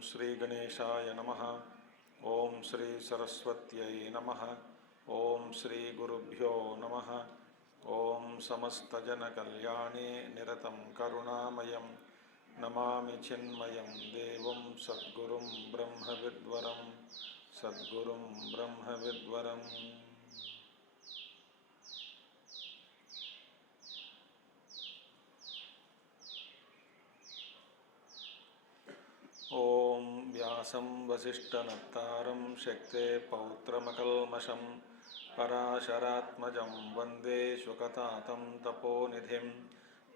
श्री गणेशाय नमः। ओम श्री सरस्वत्यै नमः। ओम श्री गुरुभ्यो नमः। ओम समस्तजनकल्याणे निरतं करुणामयं नमामि चिन्मयं देवं सद्गुरुं ब्रह्मविद्वरं सद्गुरुं ब्रह्मविद्वरम्। ओम व्यासं वसिष्ठनप्तारं शक्ते पौत्रमकल्मषं पराशरात्मजं वन्दे शुकतातं तपोनिधिं।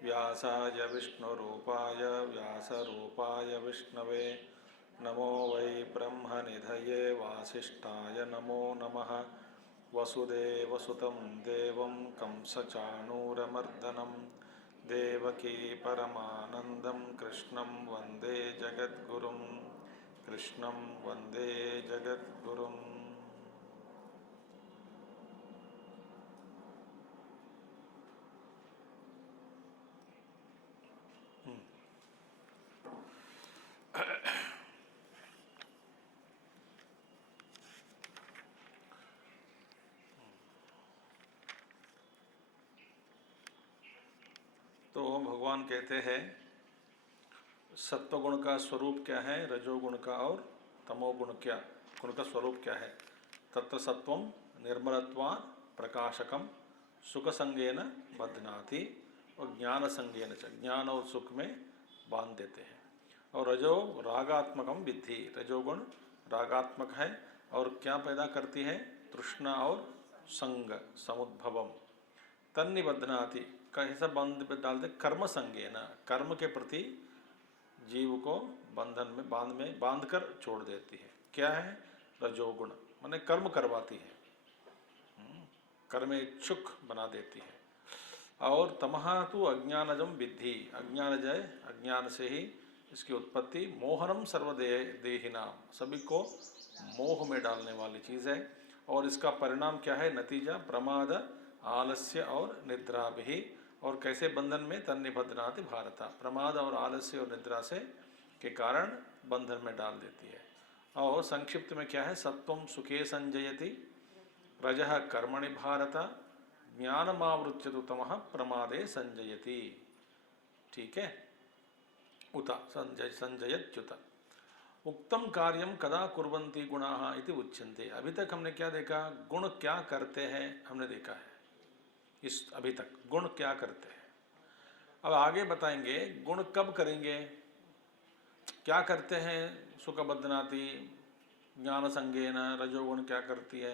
व्यासाय विष्णुरूपाय व्यासरूपाय विष्णवे नमो वै ब्रह्मनिधये वासिष्ठाय नमो नमः। वसुदेवसुतं देवं कंसचाणूरमर्दनं देवकी परमानन्दं कृष्णं वन्दे जगद्गुरुं कृष्णं वन्दे जगद्गुरुम्। तो भगवान कहते हैं सत्वगुण का स्वरूप क्या है, रजोगुण का और तमोगुण क्या गुण का स्वरूप क्या है। तत्र सत्वम निर्मलत्वात् प्रकाशकम सुख संगेन बध्नाति और ज्ञान संगेन च ज्ञान और सुख में बांध देते हैं। और रजो रागात्मकम विद्धि रजोगुण रागात्मक है और क्या पैदा करती है, तृष्णा और संग समुद्भवम तन्निबध्नाति कैसा बंध डाल दे, कर्म संगेन कर्म के प्रति जीव को बंधन में बांध कर छोड़ देती है। क्या है, रजोगुण माने कर्म करवाती है, कर्म इच्छुक बना देती है। और तमहा तो अज्ञानजम विद्धि अज्ञानजय अज्ञान से ही इसकी उत्पत्ति मोहनम सर्वदेहिनाम सभी को मोह में डालने वाली चीज़ है। और इसका परिणाम क्या है, नतीजा प्रमाद आलस्य और निद्रा भी। और कैसे बंधन में तन्निबध्नाति भारता प्रमाद और आलस्य और निद्रा से के कारण बंधन में डाल देती है। और संक्षिप्त में क्या है, सत्वम सुखे संजयति रजः कर्मणि भारत ज्ञानमावृत्य तो तमः प्रमादे संजयति। ठीक है, उता संजयत्युत उक्तम कार्यम कदा कुर्वन्ति गुणाः इति उच्यन्ते। अभी तक हमने क्या देखा, गुण क्या करते हैं हमने देखा है। इस अभी तक गुण क्या करते हैं, अब आगे बताएंगे गुण कब करेंगे, क्या करते हैं। सुख बध्नाति ज्ञान संगेन रजोगुण क्या करती है,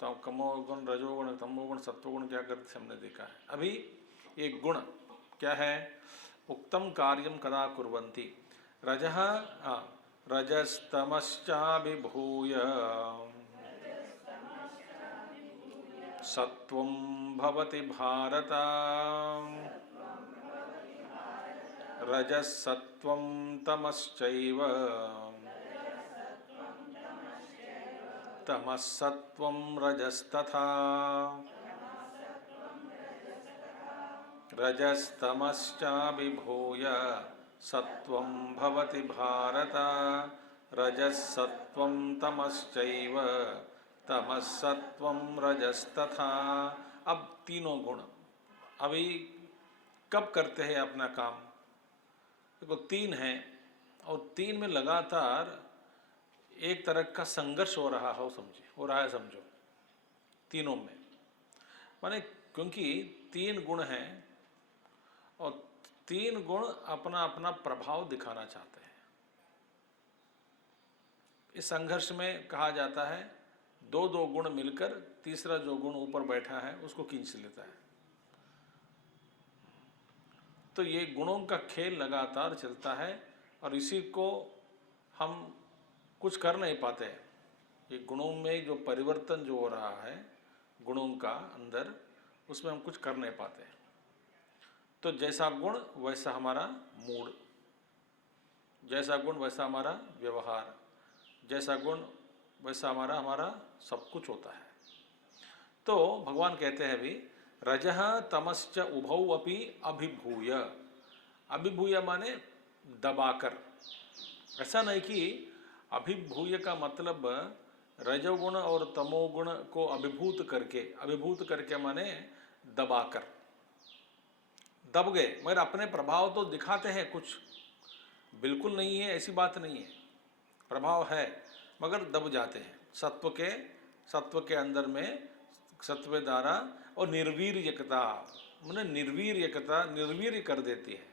तो कमोगुण रजोगुण तमोगुण सत्वगुण क्या करते हमने देखा है। अभी एक गुण क्या है, उक्तम कार्यम कदा कुर्वन्ति रजः रजस्तमश्चाभिभूय सत्वं भवति भारत रजसत्वं तमश्चैव तमस्सत्वं रजस्तथा रजस्तमश्चाभिभूय सत्वं भवति भारत रजसत्वं तमश्चैव तमस्सत्वं रजस्तथा। अब तीनों गुण अभी कब करते हैं अपना काम, देखो तीन है और तीन में लगातार एक तरह का संघर्ष हो रहा है समझो तीनों में। माने क्योंकि तीन गुण हैं और तीन गुण अपना अपना प्रभाव दिखाना चाहते हैं। इस संघर्ष में कहा जाता है दो दो गुण मिलकर तीसरा जो गुण ऊपर बैठा है उसको खींच लेता है। तो ये गुणों का खेल लगातार चलता है और इसी को हम कुछ कर नहीं पाते। ये गुणों में जो परिवर्तन जो हो रहा है गुणों का अंदर, उसमें हम कुछ कर नहीं पाते। तो जैसा गुण वैसा हमारा मूड, जैसा गुण वैसा हमारा व्यवहार, जैसा गुण वैसा हमारा सब कुछ होता है। तो भगवान कहते हैं अभी रजः तमश्च उभौ अपि अभिभूय, अभिभूय माने दबाकर, ऐसा नहीं कि अभिभूय का मतलब रजोगुण और तमोगुण को अभिभूत करके माने दबाकर, दब गए, मगर अपने प्रभाव तो दिखाते हैं कुछ, बिल्कुल नहीं है ऐसी बात नहीं है, प्रभाव है मगर दब जाते हैं सत्व के अंदर में, सत्व द्वारा। और निर्वीर्यकता माने निर्वीर्य कर देती है।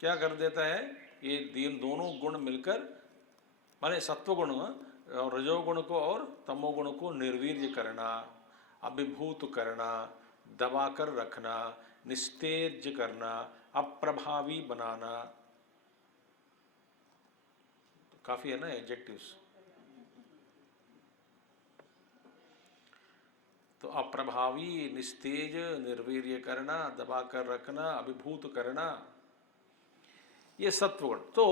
क्या कर देता है? ये दोनों गुण मिलकर माने सत्वगुण और रजोगुण को और तमोगुण को निर्वीर्य करना, अभिभूत करना, दबाकर रखना, निस्तेज करना, अप्रभावी बनाना। तो काफी है ना एडजेक्टिव्स। तो अप्रभावी, निस्तेज, निर्वीर्य करना, दबाकर रखना, अभिभूत करना, ये सत्वगुण। तो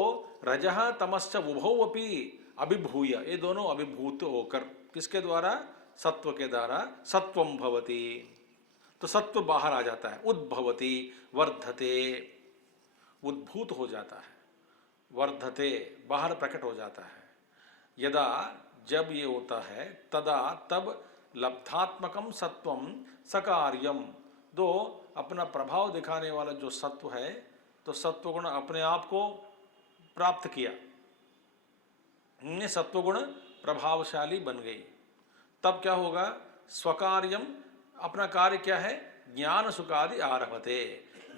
रजः तमश्च उभौ अपि अभिभूय, ये दोनों अभिभूत होकर किसके द्वारा? सत्व के द्वारा सत्वम भवति। तो सत्व बाहर आ जाता है, उद्भवति, वर्धते, उद्भूत हो जाता है, वर्धते बाहर प्रकट हो जाता है। यदा जब ये होता है, तदा तब लब्धात्मकम सत्वम सकार्यम, दो अपना प्रभाव दिखाने वाला जो सत्व है, तो सत्वगुण अपने आप को प्राप्त किया, सत्वगुण प्रभावशाली बन गई। तब क्या होगा? स्वकार्यम, अपना कार्य क्या है? ज्ञान सुखादि आरभते,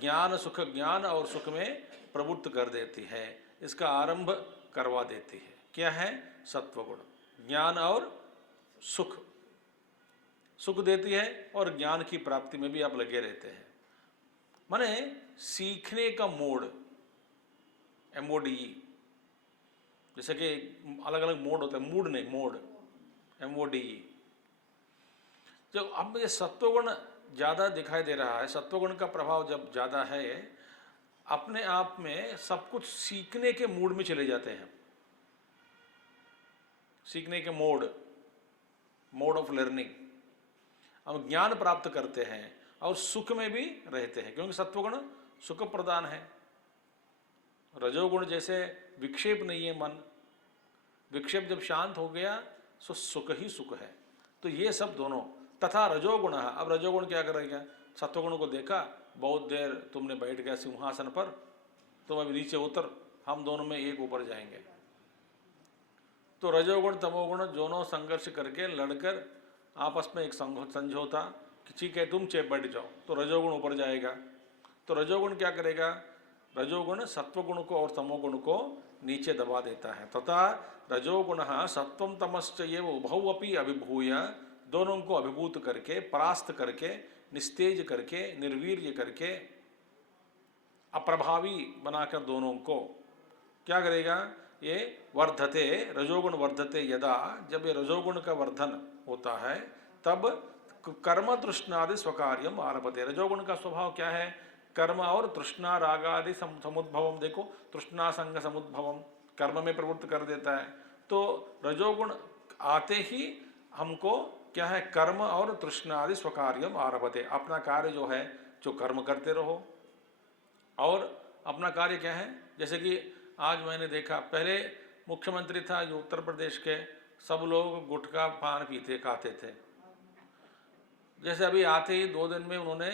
ज्ञान सुख, ज्ञान और सुख में प्रवृत्त कर देती है, इसका आरंभ करवा देती है। क्या है? सत्वगुण ज्ञान और सुख, सुख देती है और ज्ञान की प्राप्ति में भी आप लगे रहते हैं। माने सीखने का मोड, MODE, जैसे कि अलग अलग मोड होता है, मूड नहीं, मोड, MODE। जब अब ये सत्वगुण ज़्यादा दिखाई दे रहा है, सत्वगुण का प्रभाव जब ज़्यादा है, अपने आप में सब कुछ सीखने के मूड में चले जाते हैं, सीखने के मोड ऑफ लर्निंग, हम ज्ञान प्राप्त करते हैं और सुख में भी रहते हैं, क्योंकि सत्वगुण सुख प्रदान है। रजोगुण जैसे विक्षेप नहीं है मन, विक्षेप जब शांत हो गया तो सुख ही सुख है। तो ये सब दोनों, तथा रजोगुण, अब रजोगुण क्या करेगा? सत्वगुण को देखा, बहुत देर तुमने बैठ गया सिंहासन पर, तुम अभी नीचे उतर, हम दोनों में एक ऊपर जाएंगे। तो रजोगुण तमोगुण दोनों संघर्ष करके लड़कर आपस में एक समझौता कि ठीक है तुम चेप बैठ जाओ, तो रजोगुण ऊपर जाएगा। तो रजोगुण क्या करेगा? रजोगुण सत्वगुण को और तमोगुण को नीचे दबा देता है। तथा रजोगुण सत्वम तमश्च एव उभौ अपि अभिभूय, दोनों को अभिभूत करके, परास्त करके, निस्तेज करके, निर्वीर्य करके, अप्रभावी बनाकर दोनों को क्या करेगा? ये वर्धते, रजोगुण वर्धते यदा, जब ये रजोगुण का वर्धन होता है तब कर्म तृष्णादि स्वकार्यम आरभते। रजोगुण का स्वभाव क्या है? कर्म और तृष्णा रागादि समुद्भवम, देखो तृष्णा संग समुद्भवम, कर्म में प्रवृत्त कर देता है। तो रजोगुण आते ही हमको क्या है? कर्म और तृष्णादि स्वकार्यम आरभते, अपना कार्य जो है, जो कर्म करते रहो। और अपना कार्य क्या है? जैसे कि आज मैंने देखा, पहले मुख्यमंत्री था जो उत्तर प्रदेश के, सब लोग गुटखा पान पीते खाते थे। जैसे अभी आते ही 2 दिन में उन्होंने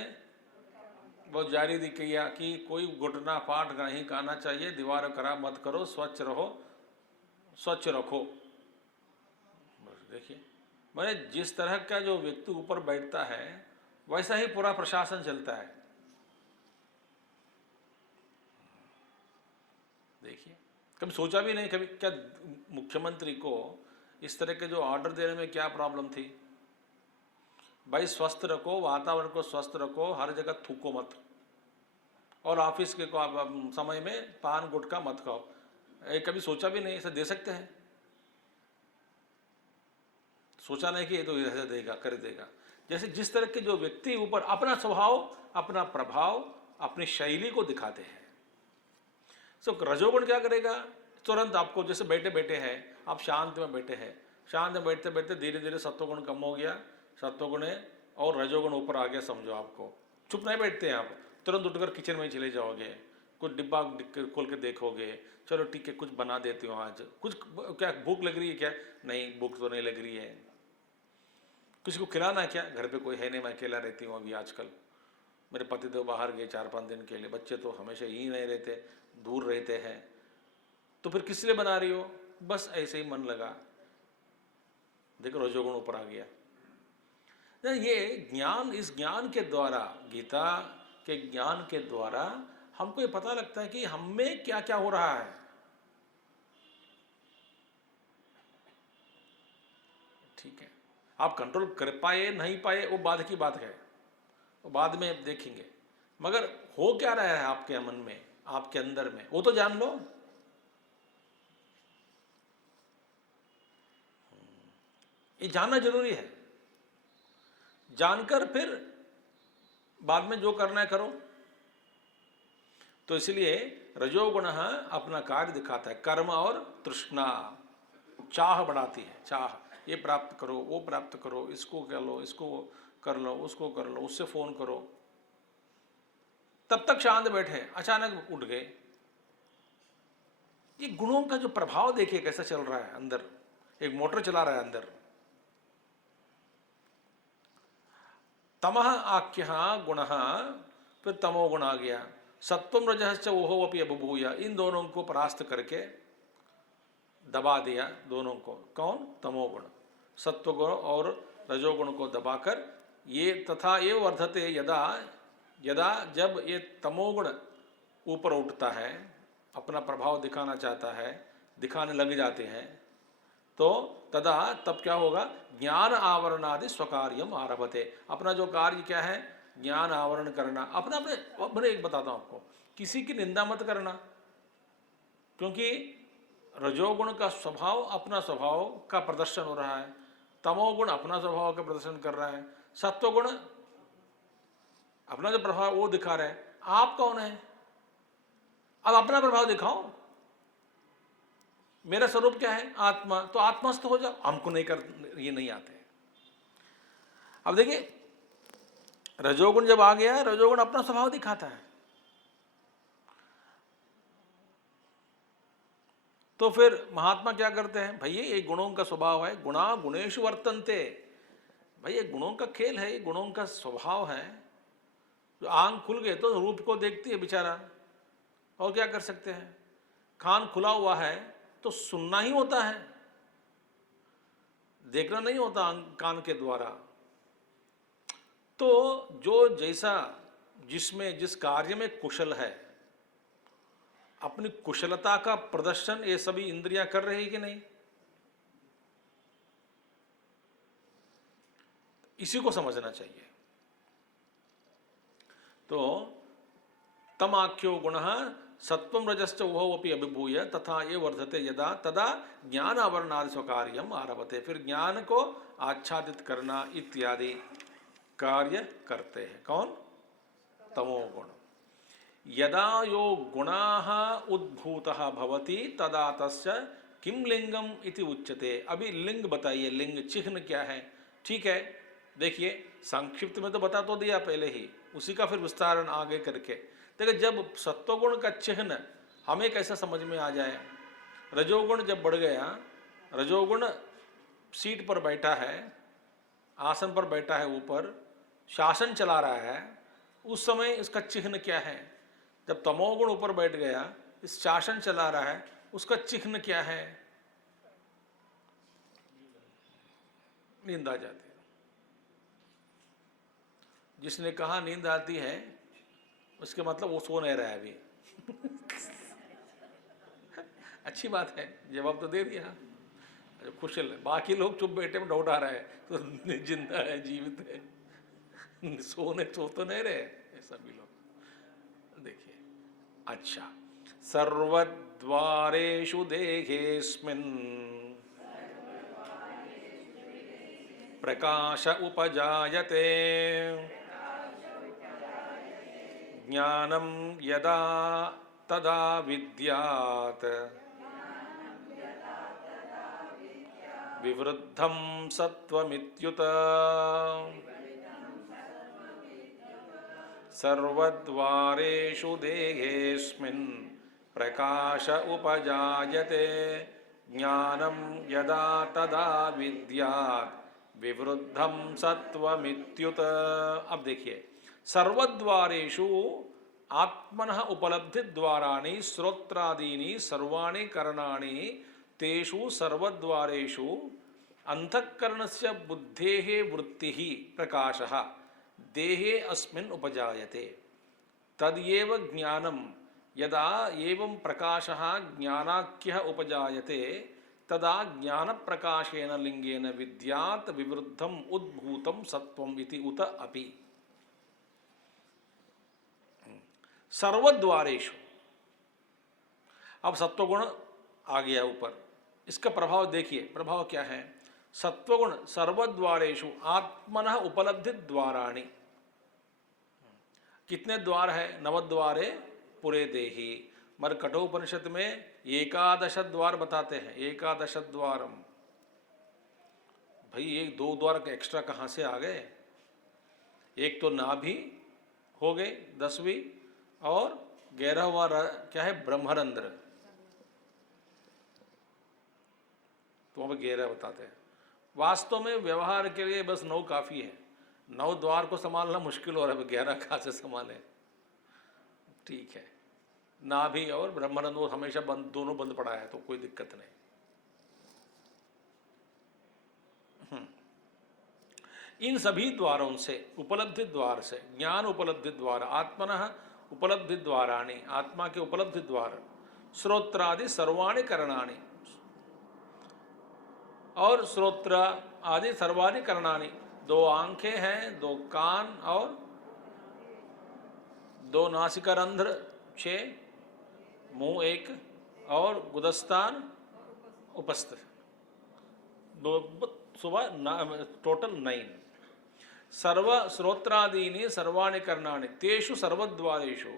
बहुत जारी किया कि कोई गुटना पाठ नहीं खाना चाहिए, दीवार खराब मत करो, स्वच्छ रहो, स्वच्छ रखो। बस देखिए, मैंने जिस तरह का जो व्यक्ति ऊपर बैठता है वैसा ही पूरा प्रशासन चलता है। देखिए, कभी सोचा भी नहीं, कभी क्या मुख्यमंत्री को इस तरह के जो ऑर्डर देने में क्या प्रॉब्लम थी? भाई स्वस्थ रखो, वातावरण को स्वस्थ रखो, हर जगह थूको मत, और ऑफिस के समय में पान गुटखा मत खाओ। कभी सोचा भी नहीं ऐसा दे सकते हैं? सोचा नहीं कि ये तो ऐसा देगा, कर देगा। जैसे जिस तरह के जो व्यक्ति ऊपर अपना स्वभाव, अपना प्रभाव, अपनी शैली को दिखाते हैं। तो रजोगुण क्या करेगा? तुरंत आपको, जैसे बैठे बैठे हैं आप, शांत में बैठे हैं, शांत में बैठते बैठते धीरे धीरे सत्वगुण कम हो गया, सत्वगुण और रजोगुण ऊपर आ गया, समझो। आपको चुप नहीं बैठते हैं आप, तुरंत उठकर किचन में चले जाओगे, कुछ डिब्बा खोल के देखोगे, चलो ठीक है कुछ बना देती हूँ आज, कुछ क्या भूख लग रही है क्या, नहीं भूख तो नहीं लग रही है। किसी को खिलाना है क्या, घर पे कोई है नहीं, मैं अकेला रहती हूँ अभी आजकल, मेरे पति तो बाहर गए 4-5 दिन के लिए, बच्चे तो हमेशा यही नहीं रहते, दूर रहते हैं, तो फिर किस लिए बना रही हो, बस ऐसे ही मन लगा। देखो रजोगुण ऊपर आ गया। ये ज्ञान, इस ज्ञान के द्वारा, गीता के ज्ञान के द्वारा हमको ये पता लगता है कि हम में क्या क्या हो रहा है। ठीक है, आप कंट्रोल कर पाए नहीं पाए वो बाद की बात है, वो बाद में देखेंगे, मगर हो क्या रहा है आपके मन में, आपके अंदर में, वो तो जान लो। ये जानना जरूरी है, जानकर फिर बाद में जो करना है करो। तो इसलिए रजोगुण अपना कार्य दिखाता है, कर्म और तृष्णा, चाह बढ़ाती है, चाह, ये प्राप्त करो, वो प्राप्त करो, इसको कर लो, इसको कर लो, उसको कर लो, उससे फोन करो। तब तक शांत बैठे, अचानक उठ गए। ये गुणों का जो प्रभाव देखिए कैसा चल रहा है अंदर, एक मोटर चला रहा है अंदर। तमः आख्य गुण, फिर तमो गुण आ गया, सत्वम रजश्च ओहो अपि अबभूय, इन दोनों को परास्त करके दबा दिया दोनों को। कौन, तमोगुण, सत्वगुण और रजोगुण को दबाकर, ये तथा ये वर्धते यदा, यदा जब ये तमोगुण ऊपर उठता है, अपना प्रभाव दिखाना चाहता है, दिखाने लग जाते हैं, तो तदा तब क्या होगा, ज्ञान आवरणादि स्वकार्यम आरभते, अपना जो कार्य क्या है, ज्ञान आवरण करना। अपना अपने एक बताता हूँ आपको, किसी की निंदा मत करना, क्योंकि रजोगुण का स्वभाव अपना स्वभाव का प्रदर्शन हो रहा है, तमोगुण अपना स्वभाव का प्रदर्शन कर रहा है, सत्वगुण अपना जो प्रभाव वो दिखा रहा है। आप कौन है, अब अपना प्रभाव दिखाओ, मेरा स्वरूप क्या है, आत्मा, तो आत्मस्थ हो जाओ। हमको नहीं कर, ये नहीं आते। अब देखिए रजोगुण जब आ गया, रजोगुण अपना स्वभाव दिखाता है, तो फिर महात्मा क्या करते हैं, भैया ये गुणों का स्वभाव है, गुणा गुणेषु वर्तन्ते, भाई ये गुणों का खेल है, ये गुणों का स्वभाव है। जो आंख खुल गए तो रूप को देखती है बेचारा, और क्या कर सकते हैं, कान खुला हुआ है तो सुनना ही होता है, देखना नहीं होता कान के द्वारा। तो जो जैसा जिसमें जिस कार्य में कुशल है, अपनी कुशलता का प्रदर्शन ये सभी इंद्रियां कर रही कि नहीं, इसी को समझना चाहिए। तो तमाख्यो गुण सत्वम रजश्च उभौ अपि अभिभूय तथा ये वर्धते यदा तदा ज्ञान आवरणादि स्वकार्यम आरभते, फिर ज्ञान को आच्छादित करना इत्यादि कार्य करते हैं। कौन, तमोगुण। यदा यो गुणाः उद्भूतः भवति तदा तस्य किम लिंगम इति उच्यते। अभी लिंग बताइए, लिंग चिह्न क्या है। ठीक है, देखिए संक्षिप्त में तो बता तो दिया पहले ही, उसी का फिर विस्तारण आगे करके देखिए। जब सत्वगुण का चिह्न हमें कैसा समझ में आ जाए, रजोगुण जब बढ़ गया, रजोगुण सीट पर बैठा है, आसन पर बैठा है, ऊपर शासन चला रहा है, उस समय इसका चिह्न क्या है। जब तमोगुण ऊपर बैठ गया, इस शासन चला रहा है, उसका चिह्न क्या है, नींद आ जाती है। जिसने कहा नींद आती है, उसके मतलब वो सो नहीं रहा है अभी। अच्छी बात है, जवाब तो दे दिया, कुशल है। बाकी लोग चुप बैठे में डाउट आ रहा है, तो जिंदा है, जीवित है, सो तो नहीं रहे सभी लोग। देखिए, अच्छा, सर्वद्वारेषु देहेस्मिन् प्रकाश उपजायते ज्ञानं यदा तदा विद्यात् विवृद्धं सत्वमित्युत। सर्वद्वारेषु देहेऽस्मिन् प्रकाश उपजायते ज्ञानं यदा तदा विद्यात् विवृद्धं सत्वमित्युत। अब देखिए, सर्वद्वारेषु आत्मनः उपलब्धि द्वाराणि श्रोत्रादीनि सर्वाणि करणानि तेषु सर्वद्वारेषु अंतःकरणस्य बुद्धेः वृत्तिः प्रकाशः देहे अस्मिन् उपजायते तद्येव ज्ञानं यदा एवं प्रकाशः ज्ञानाख्यः उपजायते तदा ज्ञानप्रकाशेन लिंगेन विद्यात् विवृद्धम् उद्भूतं सत्वम् इति उत अपि। सर्वद्वारेषु, अब सत्वगुण आ गया ऊपर, इसका प्रभाव देखिए, प्रभाव क्या है? सत्वगुण सर्वद्वारेषु आत्मनः उपलब्धि द्वाराणि, कितने द्वार है? नवद्वारे पुरे देहि। मर कठोपनिषद में एकादश द्वार बताते हैं, एकादश द्वारम। भाई एक दो द्वार एक्स्ट्रा कहाँ से आ गए? एक तो नाभि हो गए 10वीं, और 11वां क्या है? ब्रह्मरंध्र, तो वहाँ पे 11 बताते हैं। वास्तव में व्यवहार के लिए बस 9 काफ़ी है। 9 द्वार को संभालना मुश्किल हो रहा है, 11 कहाँ से संभालें? ठीक है, नाभि और ब्रह्मरंध्र वो हमेशा बंद, दोनों बंद पड़ा है, तो कोई दिक्कत नहीं। इन सभी द्वारों से, उपलब्धि द्वार से, ज्ञान उपलब्धि द्वार, आत्मनः उपलब्धि द्वाराणि, आत्मा के उपलब्धि द्वार, श्रोत्रादि सर्वाणि करणानि, और श्रोत्र आदि सर्वाणि करणानि, 2 आंखें हैं, 2 कान और 2 नासिकारंध्र, 6, मुंह 1 और गुदस्तान उपस्थ, सुबह टोटल 9। सर्व श्रोत्रादीनि सर्वाणि करणानि तेषु सर्वद्वारेषु,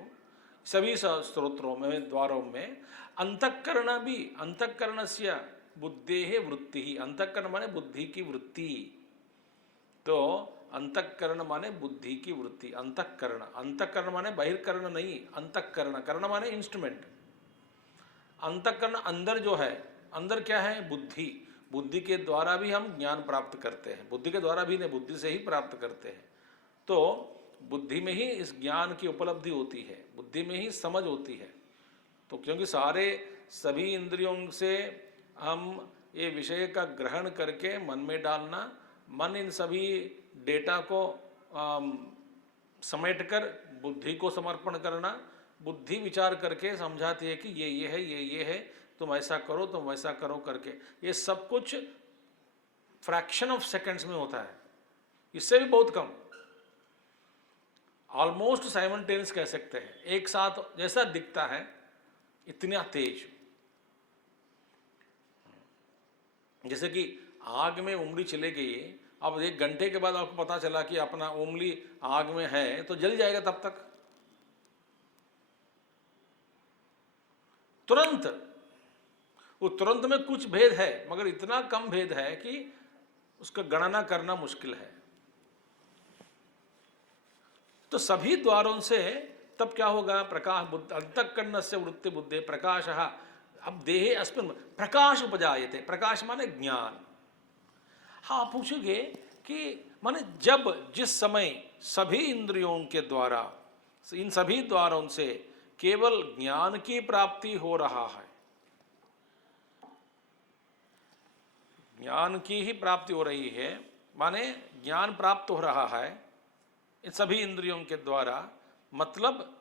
सभी स्त्रोत्रों में, द्वारों में, अंतःकरण भी, अंतःकरणस्य बुद्धेः वृत्तिः, अंतःकरण माने बुद्धि की वृत्ति, तो अंतःकरण माने बुद्धि की वृत्ति, अंतःकरण, अंतःकरण माने बहिर्करण नहीं, अंतःकरण, करण माने इंस्ट्रूमेंट। अंतःकरण अंदर जो है, अंदर क्या है? बुद्धि। बुद्धि के द्वारा भी हम ज्ञान प्राप्त करते हैं, बुद्धि के द्वारा भी नहीं, बुद्धि से ही प्राप्त करते हैं। तो बुद्धि में ही इस ज्ञान की उपलब्धि होती है, बुद्धि में ही समझ होती है। तो क्योंकि सभी इंद्रियों से हम ये विषय का ग्रहण करके मन में डालना, मन इन सभी डेटा को समेटकर बुद्धि को समर्पण करना, बुद्धि विचार करके समझाती है कि ये है, ये है, तुम ऐसा करो, तुम वैसा करो करके। ये सब कुछ फ्रैक्शन ऑफ सेकंड्स में होता है, इससे भी बहुत कम, ऑलमोस्ट साइमल्टेनियस कह सकते हैं, एक साथ जैसा दिखता है इतना तेज। जैसे कि आग में उंगली चले गई, अब 1 घंटे के बाद आपको पता चला कि अपना उंगली आग में है, तो जल जाएगा तब तक, तुरंत। वो तुरंत में कुछ भेद है, मगर इतना कम भेद है कि उसका गणना करना मुश्किल है। तो सभी द्वारों से तब क्या होगा? प्रकाश, अंतःकरणस्य वृत्ति बुद्धे प्रकाशः, अब देहे अस्मिन् प्रकाश उपजायते, प्रकाश माने ज्ञान। हाँ, पूछोगे कि माने जब, जिस समय सभी इंद्रियों के द्वारा, इन सभी द्वारों से केवल ज्ञान की प्राप्ति हो रहा है, ज्ञान की ही प्राप्ति हो रही है, माने ज्ञान प्राप्त हो रहा है इन सभी इंद्रियों के द्वारा, मतलब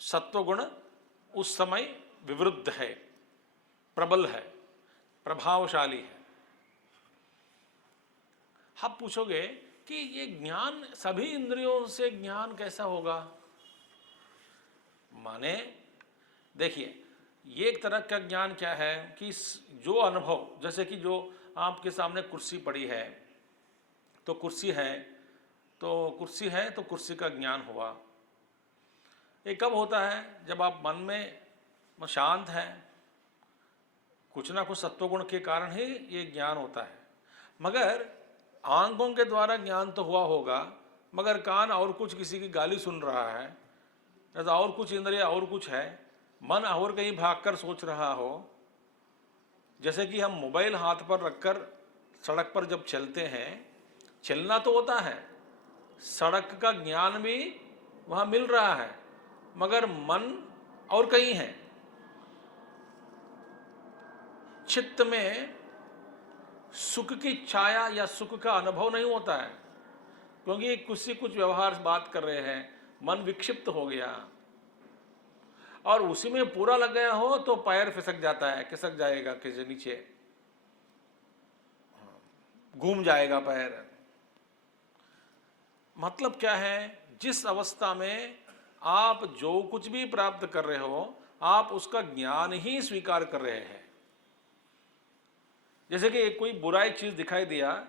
सत्वगुण उस समय विवृद्ध है, प्रबल है, प्रभावशाली है। आप पूछोगे कि ये ज्ञान, सभी इंद्रियों से ज्ञान कैसा होगा? माने देखिए, ये एक तरह का ज्ञान क्या है कि जो अनुभव, जैसे कि जो आपके सामने कुर्सी पड़ी है, तो कुर्सी है तो कुर्सी का ज्ञान हुआ। ये कब होता है? जब आप मन में शांत हैं, कुछ ना कुछ सत्वगुण के कारण ही ये ज्ञान होता है। मगर आंखों के द्वारा ज्ञान तो हुआ होगा, मगर कान और कुछ किसी की गाली सुन रहा है, या और कुछ इंद्रिय और कुछ है, मन और कहीं भागकर सोच रहा हो। जैसे कि हम मोबाइल हाथ पर रखकर सड़क पर जब चलते हैं, चलना तो होता है, सड़क का ज्ञान भी वहां मिल रहा है, मगर मन और कहीं है। चित्त में सुख की छाया या सुख का अनुभव नहीं होता है, क्योंकि कुछ व्यवहार बात कर रहे हैं, मन विक्षिप्त हो गया और उसी में पूरा लग गया हो तो पैर फिसक जाता है, खिसक जाएगा, किसी नीचे घूम जाएगा पैर। मतलब क्या है, जिस अवस्था में आप जो कुछ भी प्राप्त कर रहे हो, आप उसका ज्ञान ही स्वीकार कर रहे हैं। जैसे कि कोई बुराई चीज दिखाई दिया,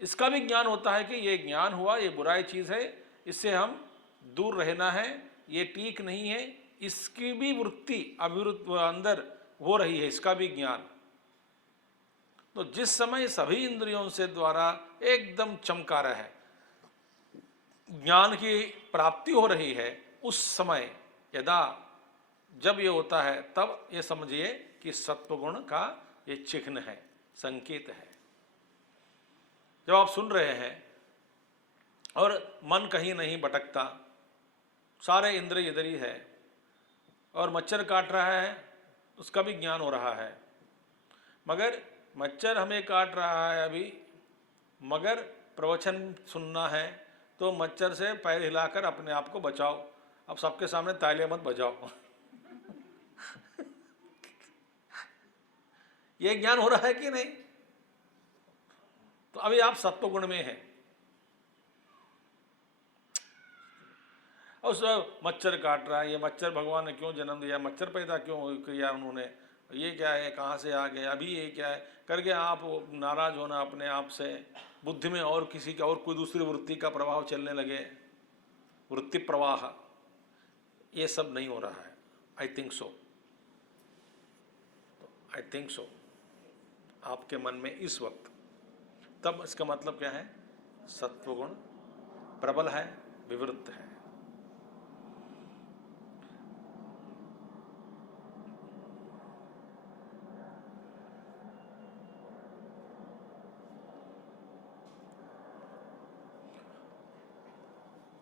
इसका भी ज्ञान होता है कि ये ज्ञान हुआ, ये बुराई चीज है, इससे हम दूर रहना है, ये ठीक नहीं है, इसकी भी वृत्ति अभिवृत्ति अंदर हो रही है, इसका भी ज्ञान। तो जिस समय सभी इंद्रियों से द्वारा एकदम चमका रहा है, ज्ञान की प्राप्ति हो रही है, उस समय यदा जब ये होता है, तब ये समझिए कि सत्वगुण का ये चिन्ह है, संकेत है। जब आप सुन रहे हैं और मन कहीं नहीं भटकता, सारे इंद्रिय इधर ही है, और मच्छर काट रहा है, उसका भी ज्ञान हो रहा है, मगर मच्छर हमें काट रहा है अभी, मगर प्रवचन सुनना है तो मच्छर से पैर हिलाकर अपने आप को बचाओ। अब सबके सामने तालियां मत बजाओ। ये ज्ञान हो रहा है कि नहीं? तो अभी आप सत्वगुण में हैं। उस मच्छर काट रहा है, ये मच्छर भगवान ने क्यों जन्म दिया, मच्छर पैदा क्यों किया उन्होंने, ये क्या है, कहाँ से आ गए, अभी ये क्या है करके आप नाराज होना अपने आप से, बुद्धि में और किसी का और कोई दूसरी वृत्ति का प्रभाव चलने लगे, वृत्ति प्रवाह, ये सब नहीं हो रहा है। I think so, I think so आपके मन में इस वक्त, तब इसका मतलब क्या है, सत्वगुण प्रबल है, विवृद्ध है।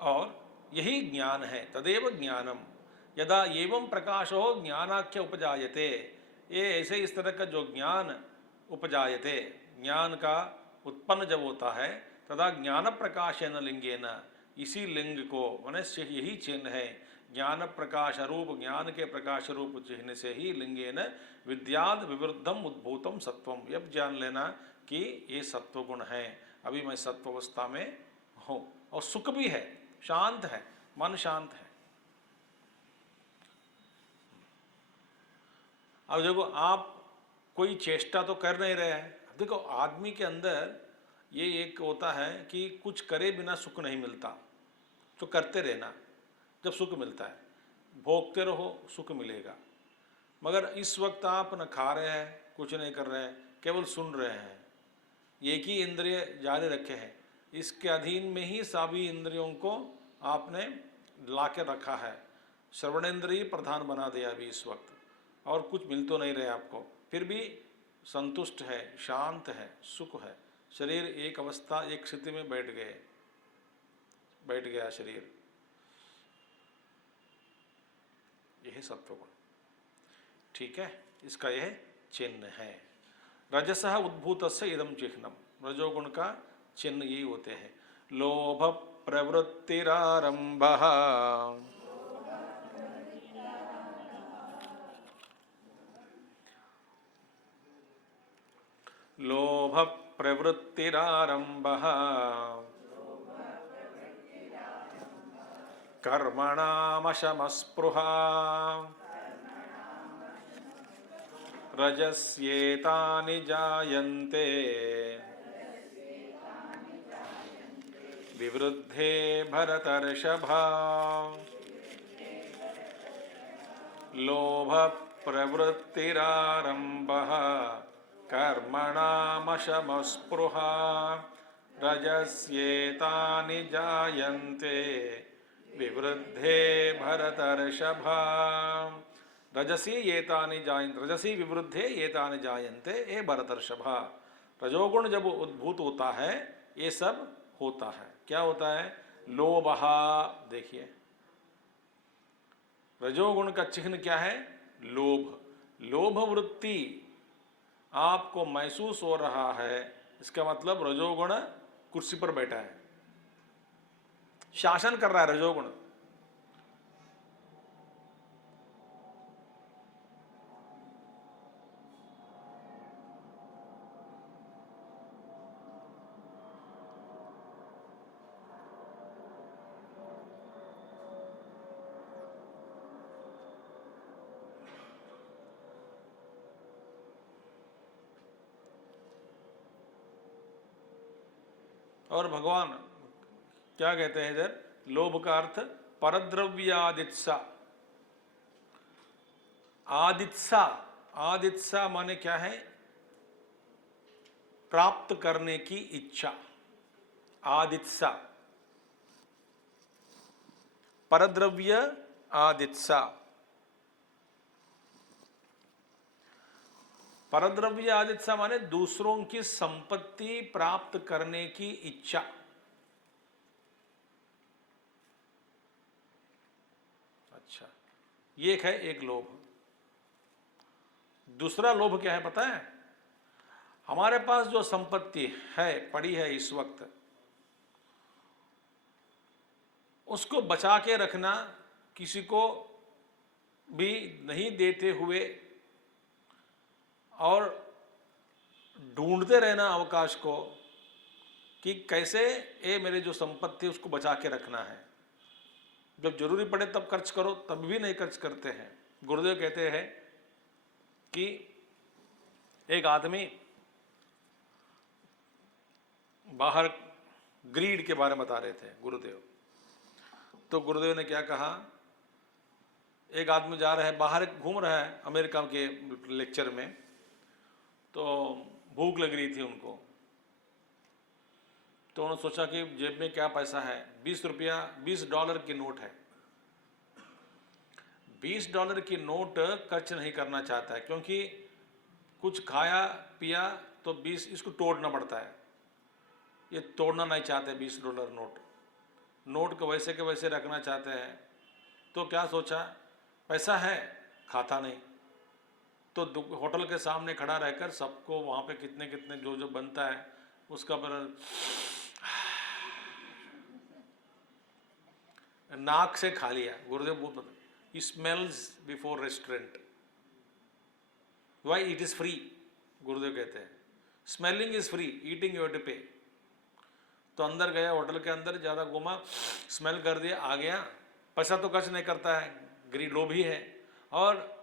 और यही ज्ञान है, तदेव ज्ञानम यदा एवं प्रकाशो ज्ञानाख्य उपजायते। ये ऐसे इस तरह का जो ज्ञान उपजायते, ज्ञान का उत्पन्न जब होता है, तदा ज्ञान प्रकाशेन लिंगेन, इसी लिंग को मैंने यही चिन्ह है, ज्ञान प्रकाश रूप, ज्ञान के प्रकाश रूप चिन्ह से ही लिंगेन विद्याद विवृद्धम उद्भूतम सत्वम, यह जान लेना कि ये सत्वगुण है, अभी मैं सत्वावस्था में हूँ, और सुख भी है, शांत है, मन शांत है। अब देखो, आप कोई चेष्टा तो कर नहीं रहे हैं। देखो, आदमी के अंदर ये एक होता है कि कुछ करे बिना सुख नहीं मिलता, तो करते रहना, जब सुख मिलता है, भोगते रहो, सुख मिलेगा। मगर इस वक्त आप न खा रहे हैं, कुछ नहीं कर रहे हैं, केवल सुन रहे हैं, एक ही इंद्रिय जारी रखे हैं, इसके अधीन में ही सभी इंद्रियों को आपने ला के रखा है, श्रवणेंद्रिय प्रधान बना दिया अभी इस वक्त, और कुछ मिल तो नहीं रहे आपको, फिर भी संतुष्ट है, शांत है, सुख है, शरीर एक अवस्था, एक स्थिति में बैठ गया शरीर, यही सत्वगुण। ठीक है, इसका यह चिन्ह है। रजसः उद्भूतस्य इदं चिह्नम, रजोगुण का चिन्ह यही होते हैं। लोभ प्रवृत्तिरारंभः, लोभ प्रवृत्तिरारंभः, कर्मणामशमस्पृहा, रजस्येतानि जायन्ते विवृद्धे भरतर्षभा। लोभ प्रवृत्तिरारंभः कर्मणामशमस्पृहा, रजस्येतानि जायन्ते विवृद्धे भरतर्षभा। रजसी एतानि जायन्ते, रजसी विवृद्धे एतानि जायन्ते ए भरतर्षभा। रजोगुण जब उद्भूत होता है ये सब होता है। क्या होता है? लोभः। देखिए रजोगुण का चिन्ह क्या है? लोभ। लोभ वृत्ति आपको महसूस हो रहा है, इसका मतलब रजोगुण कुर्सी पर बैठा है, शासन कर रहा है रजोगुण। और भगवान क्या कहते हैं इधर? लोभ का अर्थ परद्रव्यादित्सा। आदित्सा, आदित्सा माने क्या है? प्राप्त करने की इच्छा। आदित्सा, परद्रव्य आदित्सा। परद्रव्य आदित्सा माने दूसरों की संपत्ति प्राप्त करने की इच्छा। अच्छा, ये एक है, एक लोभ। दूसरा लोभ क्या है पता है? हमारे पास जो संपत्ति है, पड़ी है इस वक्त, उसको बचा के रखना, किसी को भी नहीं देते हुए और ढूंढते रहना अवकाश को कि कैसे ये मेरे जो संपत्ति उसको बचा के रखना है। जब जरूरी पड़े तब खर्च करो, तब भी नहीं खर्च करते हैं। गुरुदेव कहते हैं कि एक आदमी बाहर ग्रीड के बारे में बता रहे थे गुरुदेव। तो गुरुदेव ने क्या कहा? एक आदमी जा रहा है, बाहर घूम रहा है अमेरिका के लेक्चर में, तो भूख लग रही थी उनको। तो उन्होंने सोचा कि जेब में क्या पैसा है, $20 की नोट है। $20 की नोट खर्च नहीं करना चाहता है, क्योंकि कुछ खाया पिया तो 20 इसको तोड़ना पड़ता है। ये तोड़ना नहीं चाहते $20 नोट को वैसे के वैसे रखना चाहते हैं। तो क्या सोचा, पैसा है खाता नहीं, तो होटल के सामने खड़ा रहकर सबको वहाँ पे कितने कितने जो जो बनता है उसका पर नाक से खा लिया। गुरुदेव बहुत smells before restaurant, why it is free. Gurudev कहते हैं smelling is free, eating you have to pay. तो अंदर गया, होटल के अंदर ज़्यादा घुमा, स्मेल कर दिया, आ गया। पैसा तो खर्च नहीं करता है, गरीब लोभी है। और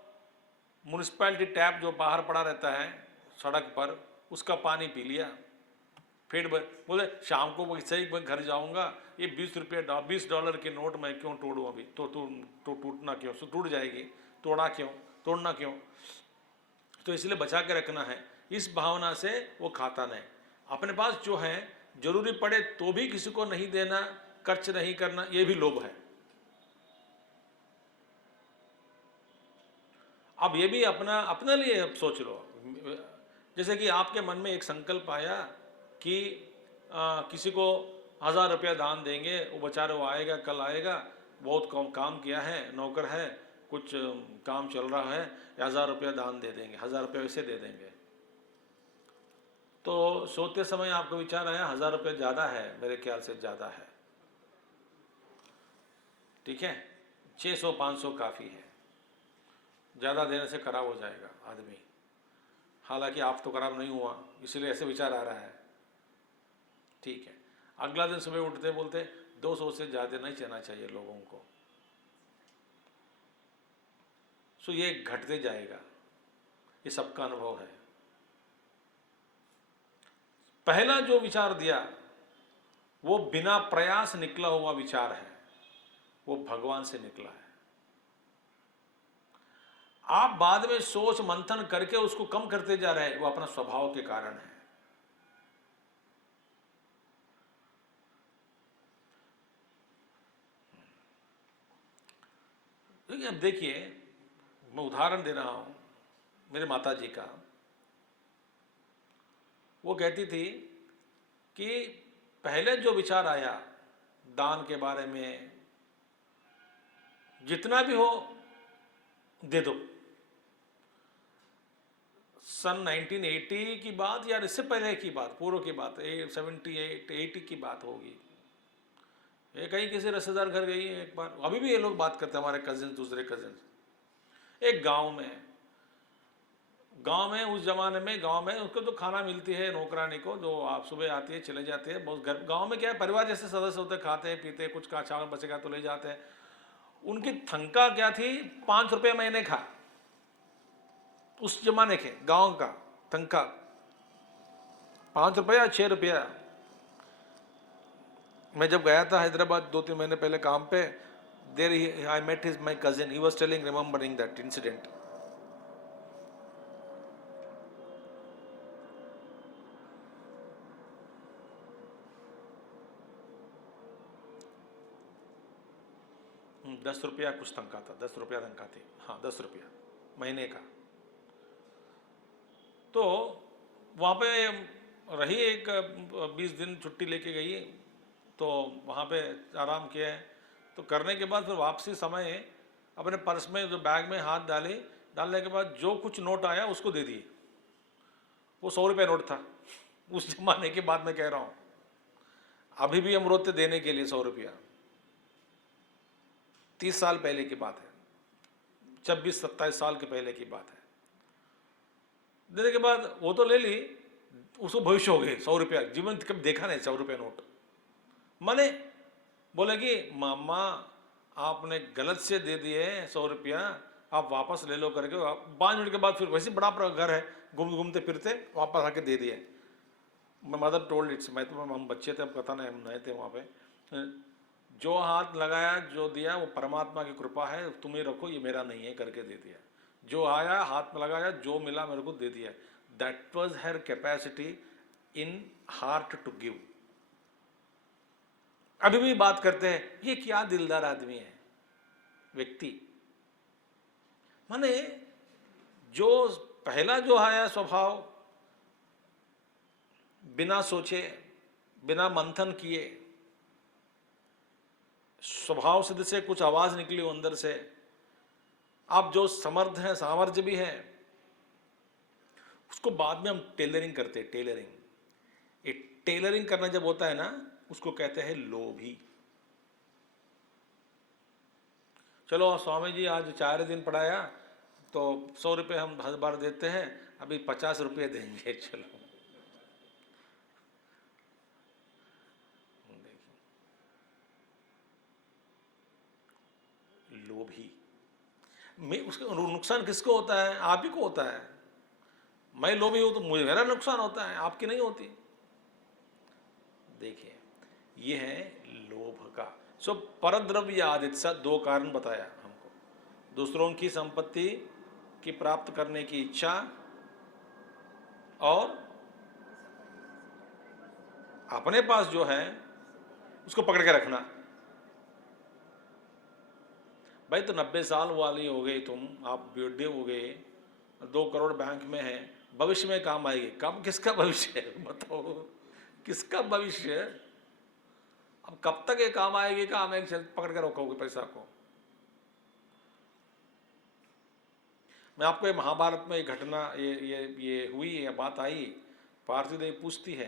म्यूनिसिपैलिटी टैप जो बाहर पड़ा रहता है सड़क पर, उसका पानी पी लिया। फिर बोले शाम को सही मैं घर जाऊंगा, ये $20 की नोट मैं क्यों तोड़ूं अभी? तो टूटना क्यों? टूट जाएगी, तोड़ना क्यों? तो इसलिए बचा के रखना है। इस भावना से वो खाता नहीं। अपने पास जो है जरूरी पड़े तो भी किसी को नहीं देना, खर्च नहीं करना, ये भी लोभ है। अब ये भी अपने लिए अब सोच लो। जैसे कि आपके मन में एक संकल्प आया कि किसी को 1000 रुपया दान देंगे, वो बेचारा वो आएगा, कल आएगा, बहुत कम काम किया है, नौकर है, कुछ काम चल रहा है, 1000 रुपया दान दे देंगे, 1000 रुपया वैसे दे देंगे। तो सोते समय आपको विचार आया 1000 रुपया ज़्यादा है, मेरे ख्याल से ज़्यादा है, ठीक है, 600-500 काफ़ी है, ज़्यादा देने से खराब हो जाएगा आदमी। हालांकि आप तो खराब नहीं हुआ, इसलिए ऐसे विचार आ रहा है, ठीक है। अगला दिन सुबह उठते बोलते 200 से ज़्यादा नहीं चलना चाहिए लोगों को। सो ये घटते जाएगा, ये सबका अनुभव है। पहला जो विचार दिया वो बिना प्रयास निकला हुआ विचार है, वो भगवान से निकला है। आप बाद में सोच मंथन करके उसको कम करते जा रहे हैं, वो अपना स्वभाव के कारण है। क्योंकि अब देखिए, मैं उदाहरण दे रहा हूँ मेरे माता जी का। वो कहती थी कि पहले जो विचार आया दान के बारे में, जितना भी हो दे दो। सन 1980 की बात या इससे पहले की बात, पूर्व की बात, 78 80 की बात होगी। ये कहीं किसी रिश्तेदार घर गई एक बार, अभी भी ये लोग बात करते हैं, हमारे कजिन, दूसरे कजिन। एक गांव में उस जमाने में गांव में उसको तो खाना मिलती है नौकरानी को, जो आप सुबह आती है चले जाते हैं। बहुत घर गांव में क्या है, परिवार जैसे सदस्य होते हैं, खाते हैं पीते हैं, कुछ का चावल बचेगा तो ले जाते हैं। उनकी तनख्वाह क्या थी, 5 रुपये महीने का। उस जमाने के गांव का तनख्वाह 5 रुपया 6 रुपया। मैं जब गया था हैदराबाद 2-3 महीने पहले काम पे, there I met his my cousin, he was telling, remembering that incident. ₹10 कुछ तनख्वाह था, ₹10 तनख्वाह थी, हाँ 10 रुपया महीने का। तो वहाँ पे रही, एक 20 दिन छुट्टी लेके गई, तो वहाँ पे आराम किया है। तो करने के बाद फिर वापसी समय अपने पर्स में, जो बैग में हाथ डालने के बाद जो कुछ नोट आया उसको दे दिए। वो 100 रुपये नोट था, उस जमाने की बात मैं कह रहा हूँ। अभी भी हम रोते देने के लिए 100 रुपया। 30 साल पहले की बात है, 26-27 साल के पहले की बात है। देने के बाद वो तो ले ली, उसको भविष्य हो गए 100 रुपया। जीवन कभी देखा नहीं 100 रुपये नोट। मैंने बोले कि मामा आपने गलत से दे दिए 100 रुपया, आप वापस ले लो करके। 5 मिनट के बाद फिर वैसे बड़ा घर है, घूमते फिरते वापस आके दे दिए। मदर टोल्ड इट्स, मैं तो हम बच्चे थे, अब पता नहीं, हम नए थे वहाँ पे। जो हाथ लगाया, जो दिया वो परमात्मा की कृपा है, तुम ही रखो, ये मेरा नहीं है करके दे दिया। जो आया हाथ में लगाया, जो मिला मेरे को दे दिया। That was her capacity in heart to give. अभी भी बात करते हैं, ये क्या दिलदार आदमी है व्यक्ति। माने जो पहला जो आया स्वभाव, बिना सोचे बिना मंथन किए स्वभाव सिद्ध से कुछ आवाज निकली अंदर से। आप जो समर्थ हैं, सामर्थ्य भी है, उसको बाद में हम टेलरिंग करते हैं। टेलरिंग, ये टेलरिंग करना जब होता है ना, उसको कहते हैं लोभी। चलो स्वामी जी आज 4 दिन पढ़ाया तो 100 रुपये हम हर बार देते हैं, अभी 50 रुपये देंगे। चलो लोभी में उसका नुकसान किसको होता है? आप ही को होता है। मैं लोभी हूं तो मुझे, मेरा नुकसान होता है, आपकी नहीं होती। देखिए ये है लोभ का। सो परद्रव्य आदित्य 2 कारण बताया हमको। दूसरों की संपत्ति की प्राप्त करने की इच्छा और अपने पास जो है उसको पकड़ के रखना। भाई तो 90 साल वाली हो गई तुम, आप बूढ़े हो गए, 2 करोड़ बैंक में है, भविष्य में काम आएगी कब? किसका भविष्य है बताओ, किसका भविष्य? अब कब तक ये काम आएगी? काम एक पकड़ के रखोगे पैसा को। मैं आपको ये महाभारत में एक घटना ये हुई, ये बात आई। पार्थिव देवी पूछती है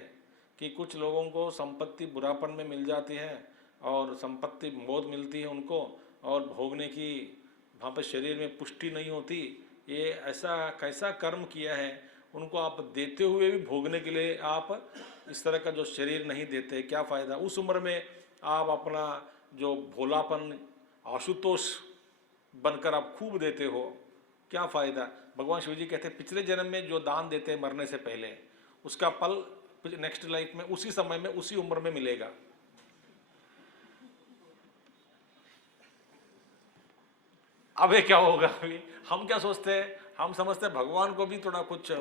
कि कुछ लोगों को संपत्ति बुरापन में मिल जाती है और संपत्ति मौत मिलती है उनको, और भोगने की वहाँ पर शरीर में पुष्टि नहीं होती। ये ऐसा कैसा कर्म किया है? उनको आप देते हुए भी भोगने के लिए आप इस तरह का जो शरीर नहीं देते, क्या फ़ायदा? उस उम्र में आप अपना जो भोलापन आशुतोष बनकर आप खूब देते हो, क्या फ़ायदा? भगवान शिव जी कहते हैं पिछले जन्म में जो दान देते हैं मरने से पहले, उसका फल नेक्स्ट लाइफ में उसी समय में उसी उम्र में मिलेगा। अब ये क्या होगा? अभी हम क्या सोचते हैं, हम समझते हैं भगवान को भी थोड़ा कुछ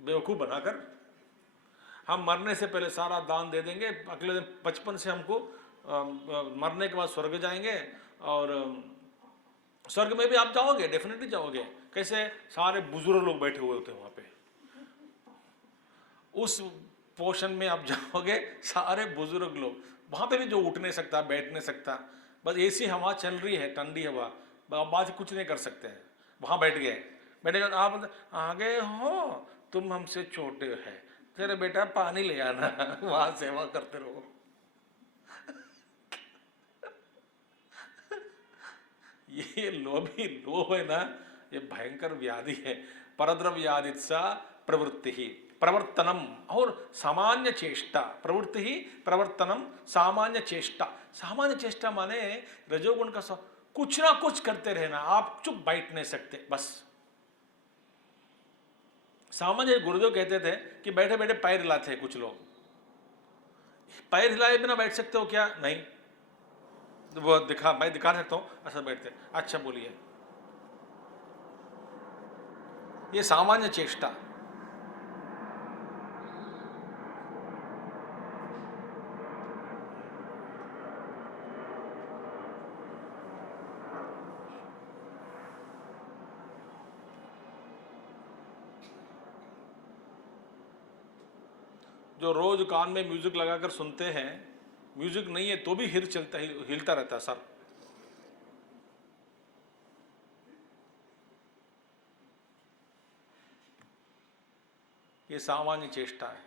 बेवकूफ़ बनाकर हम मरने से पहले सारा दान दे देंगे, अगले दिन 55 से हमको मरने के बाद स्वर्ग जाएंगे और स्वर्ग में भी आप जाओगे, डेफिनेटली जाओगे। कैसे? सारे बुजुर्ग लोग बैठे हुए होते हैं वहां पे, उस पोर्शन में आप जाओगे, सारे बुजुर्ग लोग वहां पे भी, जो उठ नहीं सकता, बैठ नहीं सकता, बस ऐसी हवा चल रही है, ठंडी हवा, बात कुछ नहीं कर सकते हैं। वहां बैठ गए, बैठेगा आप आगे हो, तुम हमसे छोटे हैं, तेरे बेटा पानी ले आना वहां सेवा करते रहो। ये लोभ है ना, ये भयंकर व्याधि है। परद्रव्यादित्सा प्रवृत्ति ही प्रवर्तनम और सामान्य चेष्टा, प्रवृत्ति ही प्रवर्तनम सामान्य चेष्टा। सामान्य चेष्टा माने रजोगुण का कुछ ना कुछ करते रहना, आप चुप बैठ नहीं सकते बस। सामान्य गुरुदेव कहते थे कि बैठे बैठे पैर हिलाते हैं कुछ लोग, पैर हिलाए बिना बैठ सकते हो क्या? नहीं, वो मैं दिखा सकता हूं, ऐसा बैठते। अच्छा बोलिए, ये सामान्य चेष्टा। जो रोज कान में म्यूजिक लगाकर सुनते हैं, म्यूजिक नहीं है तो भी हिलता रहता है सर। ये सामान्य चेष्टा है।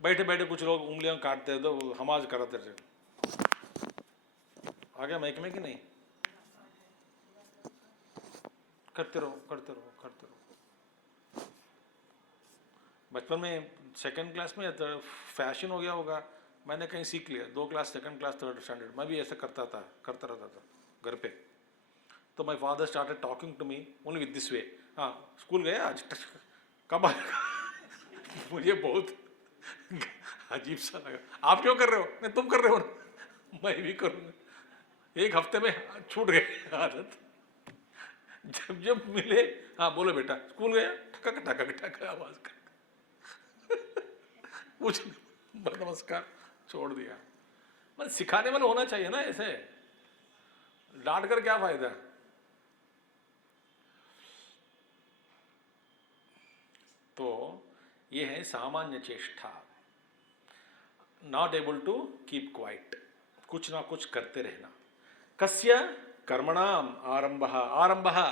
बैठे बैठे कुछ लोग उंगलियां काटते हैं तो हमाज कराते थे। आ गया माइक में कि नहीं? करते रहो करते रहो करते रहो। बचपन में सेकंड क्लास में फैशन हो गया होगा, मैंने कहीं सीख लिया, 2 class, second class, third standard, मैं भी ऐसा करता रहता था घर पे। तो my father started talking to me only with this way, हाँ स्कूल गए आज? कब आएगा? मुझे बहुत अजीब सा लगा। आप क्यों कर रहे हो? नहीं तुम कर रहे हो, मैं भी करूँगा। एक हफ्ते में छूट गई आदत। जब जब मिले, हाँ बोलो बेटा स्कूल गया, ठक ठक ठक आवाज कर, कुछ नमस्कार, छोड़ दिया। मतलब सिखाने वाले होना चाहिए ना, ऐसे डांट कर क्या फायदा। तो ये है सामान्य चेष्टा, not able to keep quiet, कुछ ना कुछ करते रहना। कस्य? कर्मणाम आरंभः। आरंभः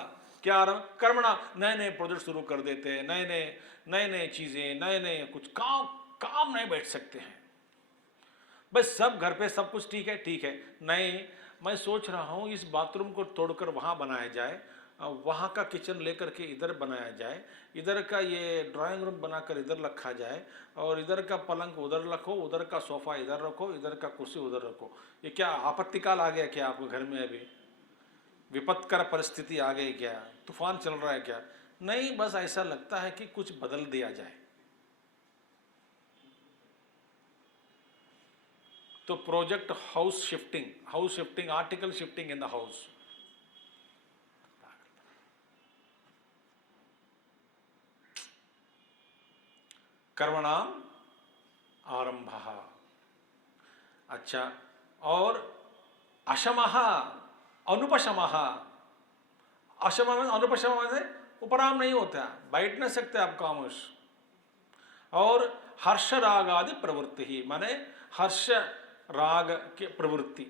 क्या? आरंभ कर्मणा, नए नए प्रोजेक्ट शुरू कर देते, नए नए चीजें, नए नए कुछ काम नहीं बैठ सकते हैं। बस सब घर पे सब कुछ ठीक है, ठीक है। नहीं, मैं सोच रहा हूँ इस बाथरूम को तोड़कर वहाँ बनाया जाए, वहाँ का किचन लेकर के इधर बनाया जाए, इधर का ये ड्राइंग रूम बनाकर इधर रखा जाए, और इधर का पलंग उधर रखो, उधर का सोफा इधर रखो, इधर का कुर्सी उधर रखो। ये क्या आपत्तिकाल आ गया क्या आपके घर में? अभी विपत्कर परिस्थिति आ गई क्या? तूफान चल रहा है क्या? नहीं, बस ऐसा लगता है कि कुछ बदल दिया जाए। तो project house shifting, article shifting in the house. कर्मणाम आरंभः। अच्छा, और अशमः अनुपशमः। अशम में अनुपशम से उपराम नहीं होता, बैठ नहीं सकते आप खामोश। और हर्ष राग आदि प्रवृत्ति ही, माने हर्ष राग के प्रवृत्ति।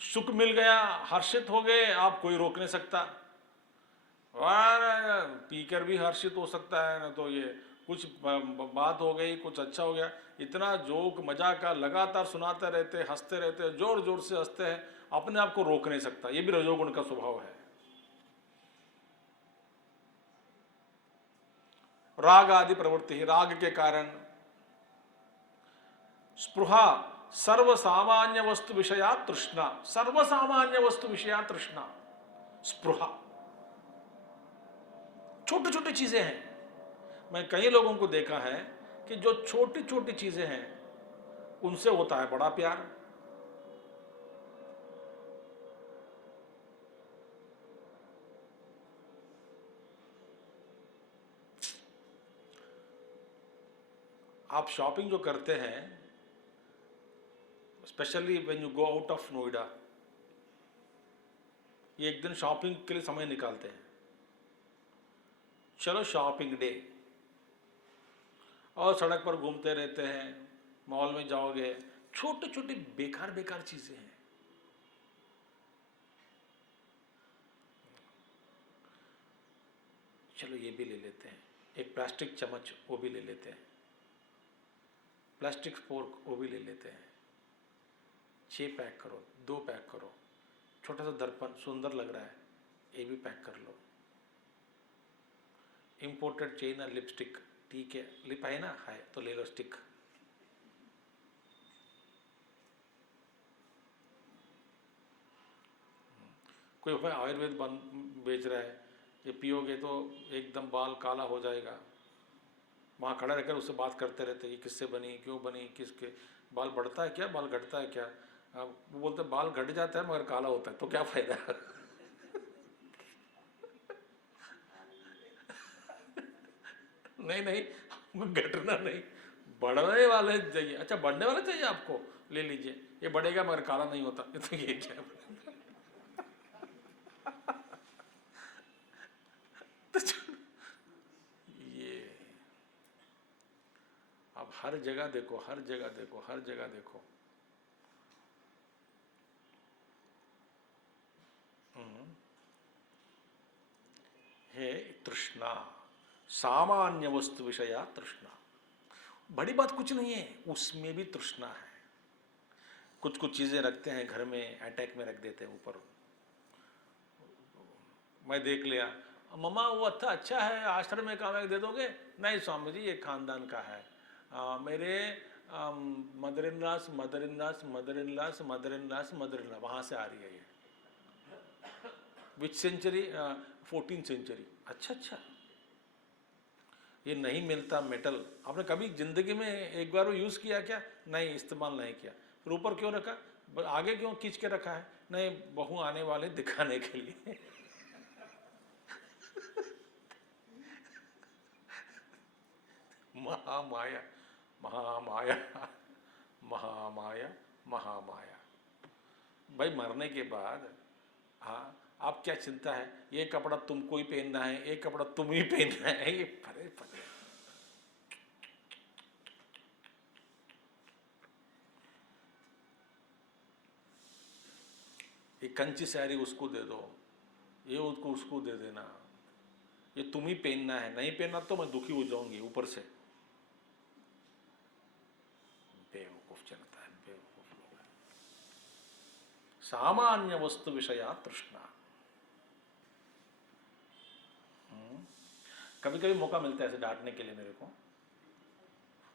सुख मिल गया, हर्षित हो गए आप, कोई रोक नहीं सकता। पीकर भी हर्षित हो सकता है ना, तो ये कुछ बात हो गई, कुछ अच्छा हो गया, इतना जोक मजाक का लगातार सुनाते रहते, हंसते रहते, जोर जोर से हंसते हैं, अपने आप को रोक नहीं सकता। ये भी रजोगुण का स्वभाव है। राग आदि प्रवृत्ति, राग के कारण स्पृहा, सर्वसामान्य वस्तु विषया तृष्णा, सर्वसामान्य वस्तु विषया तृष्णा, स्पृहा। छोटी छोटी चीजें हैं। मैं कई लोगों को देखा है कि जो छोटी छोटी चीजें हैं उनसे होता है बड़ा प्यार। आप शॉपिंग जो करते हैं, specially when you go out of Noida, ये एक दिन शॉपिंग के लिए समय निकालते हैं, चलो शॉपिंग डे, और सड़क पर घूमते रहते हैं, मॉल में जाओगे, छोटी छोटी बेकार बेकार चीजें हैं। चलो ये भी ले लेते हैं, एक प्लास्टिक चम्मच वो भी ले लेते हैं, प्लास्टिक फोर्क वो भी ले लेते हैं, 6 पैक करो, 2 पैक करो, छोटा सा दर्पण सुंदर लग रहा है, ये भी पैक कर लो, इंपोर्टेड चाइना लिपस्टिक, ठीक है लिप है ना, है तो ले लो स्टिक। कोई भाई आयुर्वेद बेच रहा है, ये पियोगे तो एकदम बाल काला हो जाएगा, वहाँ खड़ा रहकर उससे बात करते रहते कि किससे बनी, क्यों बनी, किसके बाल बढ़ता है क्या, बाल घटता है क्या, वो बोलते बाल घट जाता है मगर काला होता है, तो क्या फायदा। नहीं नहीं, घटना नहीं, बढ़ने वाले चाहिए। अच्छा बढ़ने वाले चाहिए आपको, ले लीजिए, ये बढ़ेगा मगर काला नहीं होता, तो ये क्या। ये अब हर जगह देखो, हर जगह देखो, हर जगह देखो। है तृष्णा, सामान्य वस्तु विषया तृष्णा, बड़ी बात कुछ नहीं है, उसमें भी तृष्णा है। कुछ कुछ चीजें रखते हैं घर में, अटैक में रख देते हैं ऊपर। मैं देख लिया, मम्मा वो अच्छा है, आश्रम में काम दे दोगे? नहीं स्वामी जी ये खानदान का है। मेरे mother in law's mother in law's mother in law's mother in law's mother in law, वहाँ से आ रही है ये। Which century? 14th century. अच्छा, ये नहीं मिलता मेटल, आपने कभी जिंदगी में एक बार वो यूज़ किया क्या? नहीं, इस्तेमाल नहीं किया। फिर ऊपर क्यों रखा, आगे क्यों खींच के रखा है? नहीं, बहू आने वाले दिखाने के लिए। महामाया महामाया महामाया महामाया। भाई मरने के बाद हाँ आप क्या चिंता है, ये कपड़ा तुमको ही पहनना है, एक कपड़ा तुम ही पहनना है, ये परे परे। ये कंची साड़ी उसको दे दो, ये उसको दे देना, ये तुम ही पहनना है, नहीं पहनना तो मैं दुखी हो जाऊंगी ऊपर से। बेवकूफ जनता है, बेवकूफ लोग हैं। सामान्य वस्तु विषया तृष्णा। कभी कभी मौका मिलता है ऐसे डांटने के लिए मेरे को।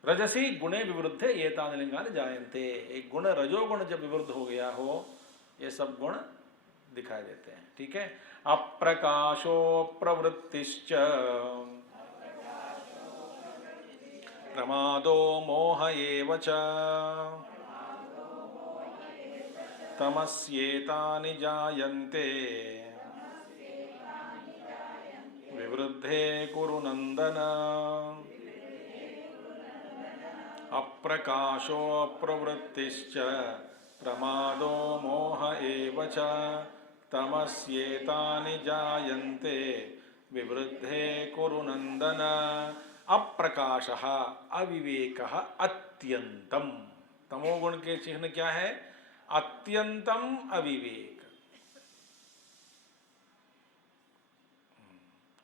रजसी गुणे विवृद्धे ये तानि लिंगानि जायन्ते। एक गुण रजोगुण जब विवृद्ध हो गया हो, ये सब गुण दिखाई देते हैं। ठीक है। अप्रकाशो प्रवृत्तिश्च प्रमादो मोह एव च तमस्येतानि जायन्ते विवृद्धे कुरु नंदन। अप्रकाशो प्रवृत्तिश्च प्रमादो मोह एव च तमस्येतानि जायन्ते विवृद्धे कुरु नंदन। अप्रकाशः अविवेकः अत्यंतम। तमोगुण के चिन्ह क्या है? अत्यंतम अविवेक,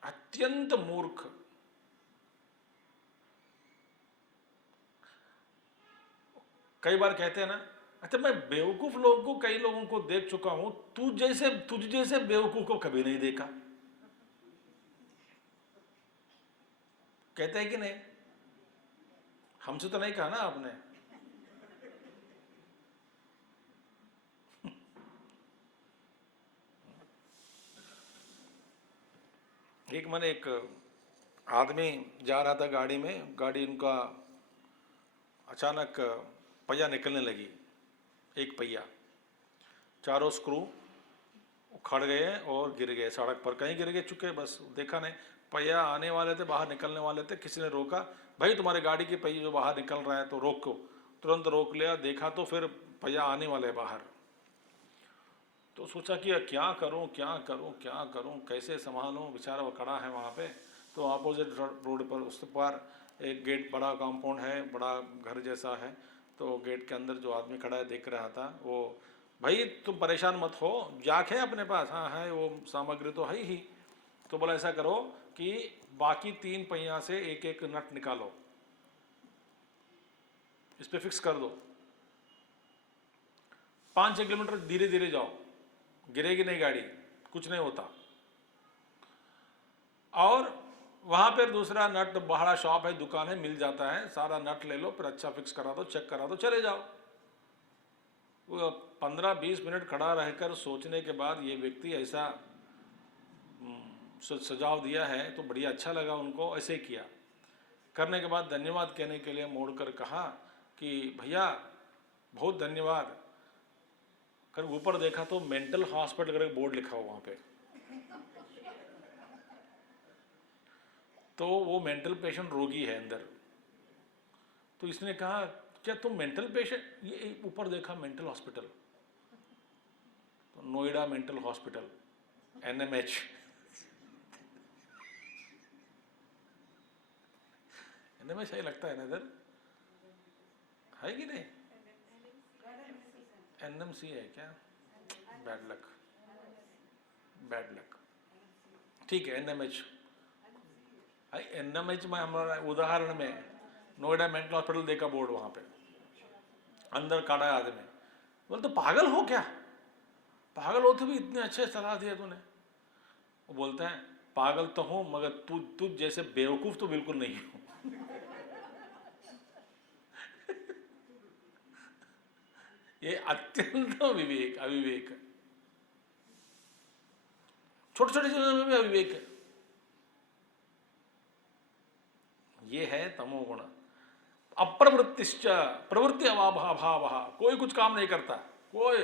अत्यंत मूर्ख। कई बार कहते हैं ना, अच्छा मैं बेवकूफ लोगों को, कई लोगों को देख चुका हूं, तुझ जैसे बेवकूफ को कभी नहीं देखा। कहते हैं कि नहीं? हमसे तो नहीं कहा ना आपने। एक आदमी जा रहा था गाड़ी में, गाड़ी उनका अचानक पहिया निकलने लगी, एक पहिया, चारों स्क्रू उखड़ गए और गिर गए सड़क पर। कहीं गिर गए चुके, बस देखा नहीं, पहिया आने वाले थे, बाहर निकलने वाले थे, किसी ने रोका, भाई तुम्हारे गाड़ी के पहिए जो बाहर निकल रहा है तो रोको। तुरंत रोक लिया, देखा तो फिर भैया आने वाले बाहर। तो सोचा कि क्या करूं क्या करूं क्या करूं, कैसे संभालूं, बेचारा वो खड़ा है वहाँ पे। तो अपोजिट रोड पर उस पार एक गेट, बड़ा कंपाउंड है, बड़ा घर जैसा है। तो गेट के अंदर जो आदमी खड़ा है देख रहा था, वो, भाई तुम परेशान मत हो, जाके है अपने पास? हाँ है, वो सामग्री तो है ही। तो बोला ऐसा करो कि बाकी 3 पहिया से एक एक नट निकालो, इस पे फिक्स कर दो, 5-6 किलोमीटर धीरे धीरे जाओ, गिरेगी नहीं गाड़ी, कुछ नहीं होता। और वहाँ पर दूसरा नट बड़ा शॉप है, दुकान है, मिल जाता है, सारा नट ले लो, फिर अच्छा फिक्स करा दो, चेक करा दो, चले जाओ। वो 15-20 मिनट खड़ा रहकर सोचने के बाद ये व्यक्ति ऐसा सुझाव दिया है तो बढ़िया अच्छा लगा उनको, ऐसे किया। करने के बाद धन्यवाद कहने के लिए मोड़कर कहा कि भैया बहुत धन्यवाद। कर ऊपर देखा तो मेंटल हॉस्पिटल का बोर्ड लिखा हुआ वहाँ पे। तो वो मेंटल पेशेंट रोगी है अंदर। तो इसने कहा क्या तुम मेंटल पेशेंट? ये ऊपर देखा मेंटल हॉस्पिटल, तो Noida mental hospital, NMH। NMH सही लगता है ना इधर, है कि नहीं? NMC है क्या? Bad luck, bad luck. ठीक है, NMH। NMH में हमारा उदाहरण में नोएडा मेंटल हॉस्पिटल देखा बोर्ड, वहाँ पे अंदर खड़ा है आदमी। बोले तो पागल हो क्या? पागल हो तो भी इतने अच्छे सलाह दिया तूने। वो बोलता है पागल तो हूँ मगर तुझ जैसे बेवकूफ़ तो बिल्कुल नहीं हूँ। ये अत्यंत विवेक, अविवेक, छोटी छोटी चीजों में भी अविवेक है। ये है तमोगुण। अप्रवृत्तिश्च, प्रवृत्ति अभाव, कोई कुछ काम नहीं करता, कोई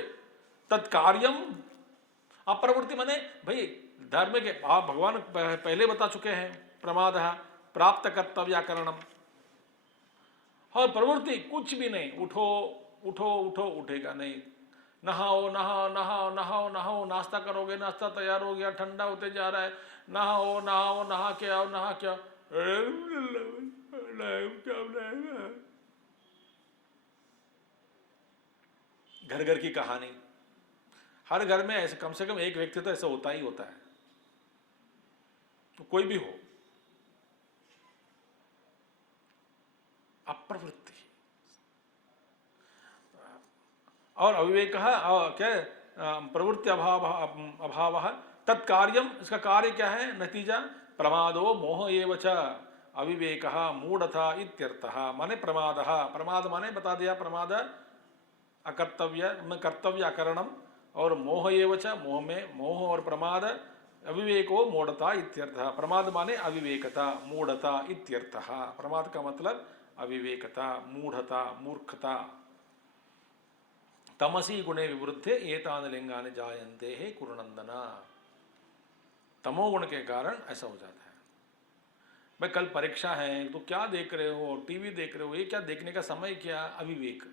तत्कार्यम। अप्रवृत्ति माने भाई धार्मिक है, आप भगवान पहले बता चुके हैं, प्रमाद प्राप्त कर्तव्याकरणम। और प्रवृत्ति कुछ भी नहीं, उठो उठो उठो, उठेगा नहीं। नहाओ नहाओ नहाओ नहाओ नहाओ, नाश्ता करोगे, नाश्ता तैयार हो गया, ठंडा होते जा रहा है, नहाओ नहाओ, नहा के आओ, नहा के आओ। घर घर की कहानी, हर घर में ऐसे कम से कम एक व्यक्ति तो ऐसा होता ही होता है, तो कोई भी हो। अप्रवृत्ति और अविवेक क्या? प्रवृत्ति अभाव तत्कार्यम, इसका कार्य क्या है? नतीजा प्रमादो मोह एव च अविवेक मूढ़ता इत्यर्थः। माने प्रमाद, प्रमाद माने बता दिया, प्रमाद अकर्तव्य कर्तव्य अकरणम, और मोह एव च, मोह में मोह और प्रमाद, अविवेको मूढ़ता इत्यर्थः। प्रमाद माने अविवेकता, मूढ़ता इत्यर्थः। प्रमाद का मतलब अविवेकता, मूढ़ता, मूर्खता। तमसी गुणे विवृद्धे एतानि लिंगानि जायन्ते हे कुरुनंदना। तमोगुण के कारण ऐसा हो जाता है। भाई कल परीक्षा है तो क्या देख रहे हो, टीवी देख रहे हो, ये क्या देखने का समय? क्या अविवेक।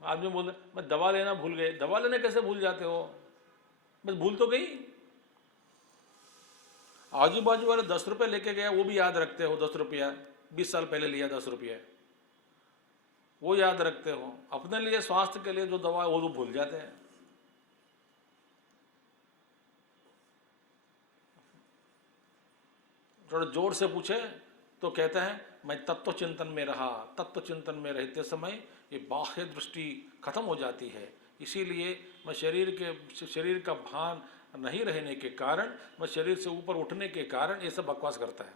आदमी बोलते मैं दवा लेना भूल गए। दवा लेने कैसे भूल जाते हो? बस भूल तो गई। आजू बाजू वाले 10 रुपये लेके गया, वो भी याद रखते हो? 10 रुपया 20 साल पहले लिया 10 रुपये, वो याद रखते हो। अपने लिए स्वास्थ्य के लिए जो दवा है वो तो भूल जाते हैं। थोड़ा जोर से पूछे तो कहते हैं मैं तत्व चिंतन में रहा। तत्व चिंतन में रहते समय ये बाह्य दृष्टि खत्म हो जाती है, इसीलिए मैं शरीर का भान नहीं रहने के कारण, मैं शरीर से ऊपर उठने के कारण ये सब बकवास करता है।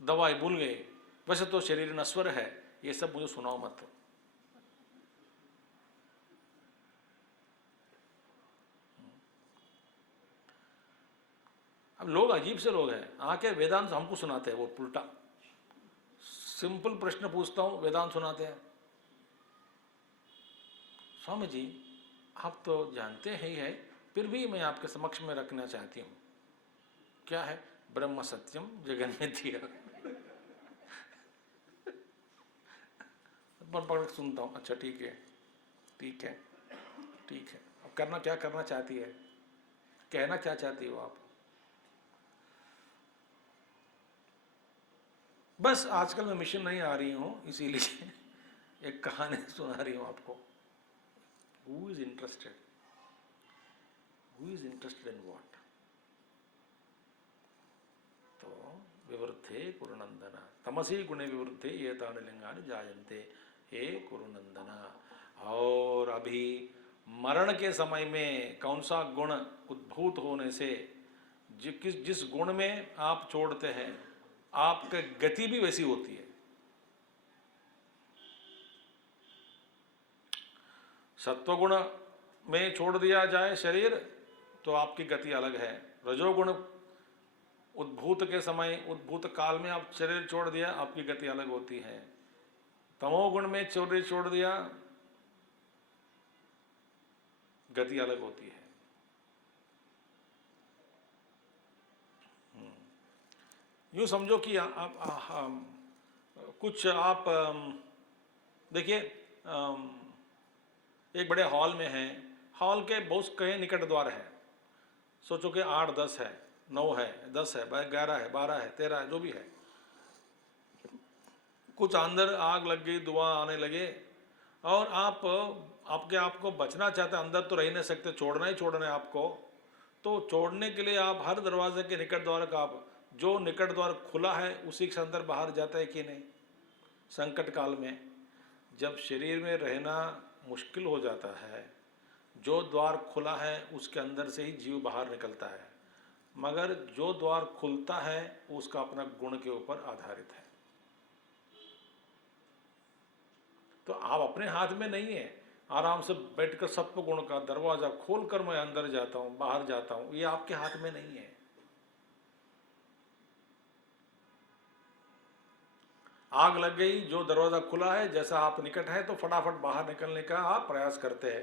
दवाई भूल गए, वैसे तो शरीर नश्वर है, ये सब मुझे सुनाओ मत। अब लोग अजीब से लोग हैं, आके वेदांत हमको सुनाते हैं, वो उल्टा। सिंपल प्रश्न पूछता हूं, वेदांत सुनाते हैं। स्वामी जी आप तो जानते ही है फिर भी मैं आपके समक्ष में रखना चाहती हूँ। क्या है? ब्रह्म सत्यम जगन मिथ्या। पढ़ सुनता हूँ, अच्छा ठीक है ठीक है ठीक है। अब करना क्या करना चाहती है, कहना क्या चाहती हो आप? बस आजकल मैं मिशन नहीं आ रही हूँ, इसीलिए एक कहानी सुना रही हूँ आपको। Who is interested in what? तो विवृद्धे कुरुनंदन तमसी गुणे विवृद्धे ये तानि लिंगानि जायन्ते, हे कुरुनंदन। और अभी मरण के समय में कौन सा गुण उद्भूत होने से जिस गुण में आप छोड़ते हैं, आपकी गति भी वैसी होती है। सत्वगुण में छोड़ दिया जाए शरीर तो आपकी गति अलग है। रजोगुण उद्भूत के समय, उद्भूत काल में आप शरीर छोड़ दिया, आपकी गति अलग होती है। तमोगुण में शरीर छोड़ दिया, गति अलग होती है। यूँ समझो कि कुछ आप देखिए, एक बड़े हॉल में हैं, हॉल के बहुत कई निकट द्वार है। सोचो कि 8 10 है, 9 है, 10 है, 11 है, 12 है, 13 है, जो भी है। कुछ अंदर आग लग गई, धुआं आने लगे और आप को बचना चाहते, अंदर तो रह नहीं सकते, छोड़ना ही छोड़ना है आपको। तो छोड़ने के लिए आप हर दरवाजे के निकट द्वार का, आप जो निकट द्वार खुला है उसी के अंदर बाहर जाता है कि नहीं? संकट काल में जब शरीर में रहना मुश्किल हो जाता है, जो द्वार खुला है उसके अंदर से ही जीव बाहर निकलता है, मगर जो द्वार खुलता है उसका अपना गुण के ऊपर आधारित है। तो आप अपने हाथ में नहीं है, आराम से बैठकर सत्व गुण का दरवाजा खोलकर मैं अंदर जाता हूं, बाहर जाता हूं, ये आपके हाथ में नहीं है। आग लग गई, जो दरवाजा खुला है, जैसा आप निकट है तो फटाफट बाहर निकलने का आप प्रयास करते हैं,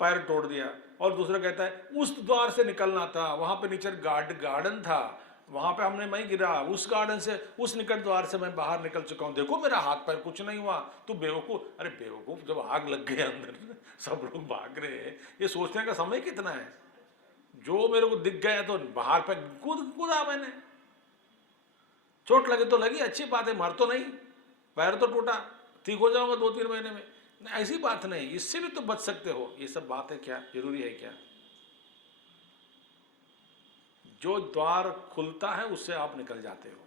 पैर तोड़ दिया। और दूसरा कहता है उस द्वार से निकलना था, वहां पे नीचे गार्डन था, वहां पे हमने मैं गिरा, उस गार्डन से, उस निकट द्वार से मैं बाहर निकल चुका हूं, देखो मेरा हाथ पैर कुछ नहीं हुआ। तो बेवकूफ, अरे बेवकूफ, जब आग लग गई अंदर सब लोग भाग रहे हैं, ये सोचने का समय कितना है? जो मेरे को दिख गया तो बाहर पे कूदा मैंने, चोट लगे तो लगी, अच्छी बात है, मर तो नहीं, पैर तो टूटा, ठीक हो जाऊंगा 2-3 महीने में। नहीं, ऐसी बात नहीं, इससे भी तो बच सकते हो। ये सब बातें क्या जरूरी है क्या? जो द्वार खुलता है उससे आप निकल जाते हो।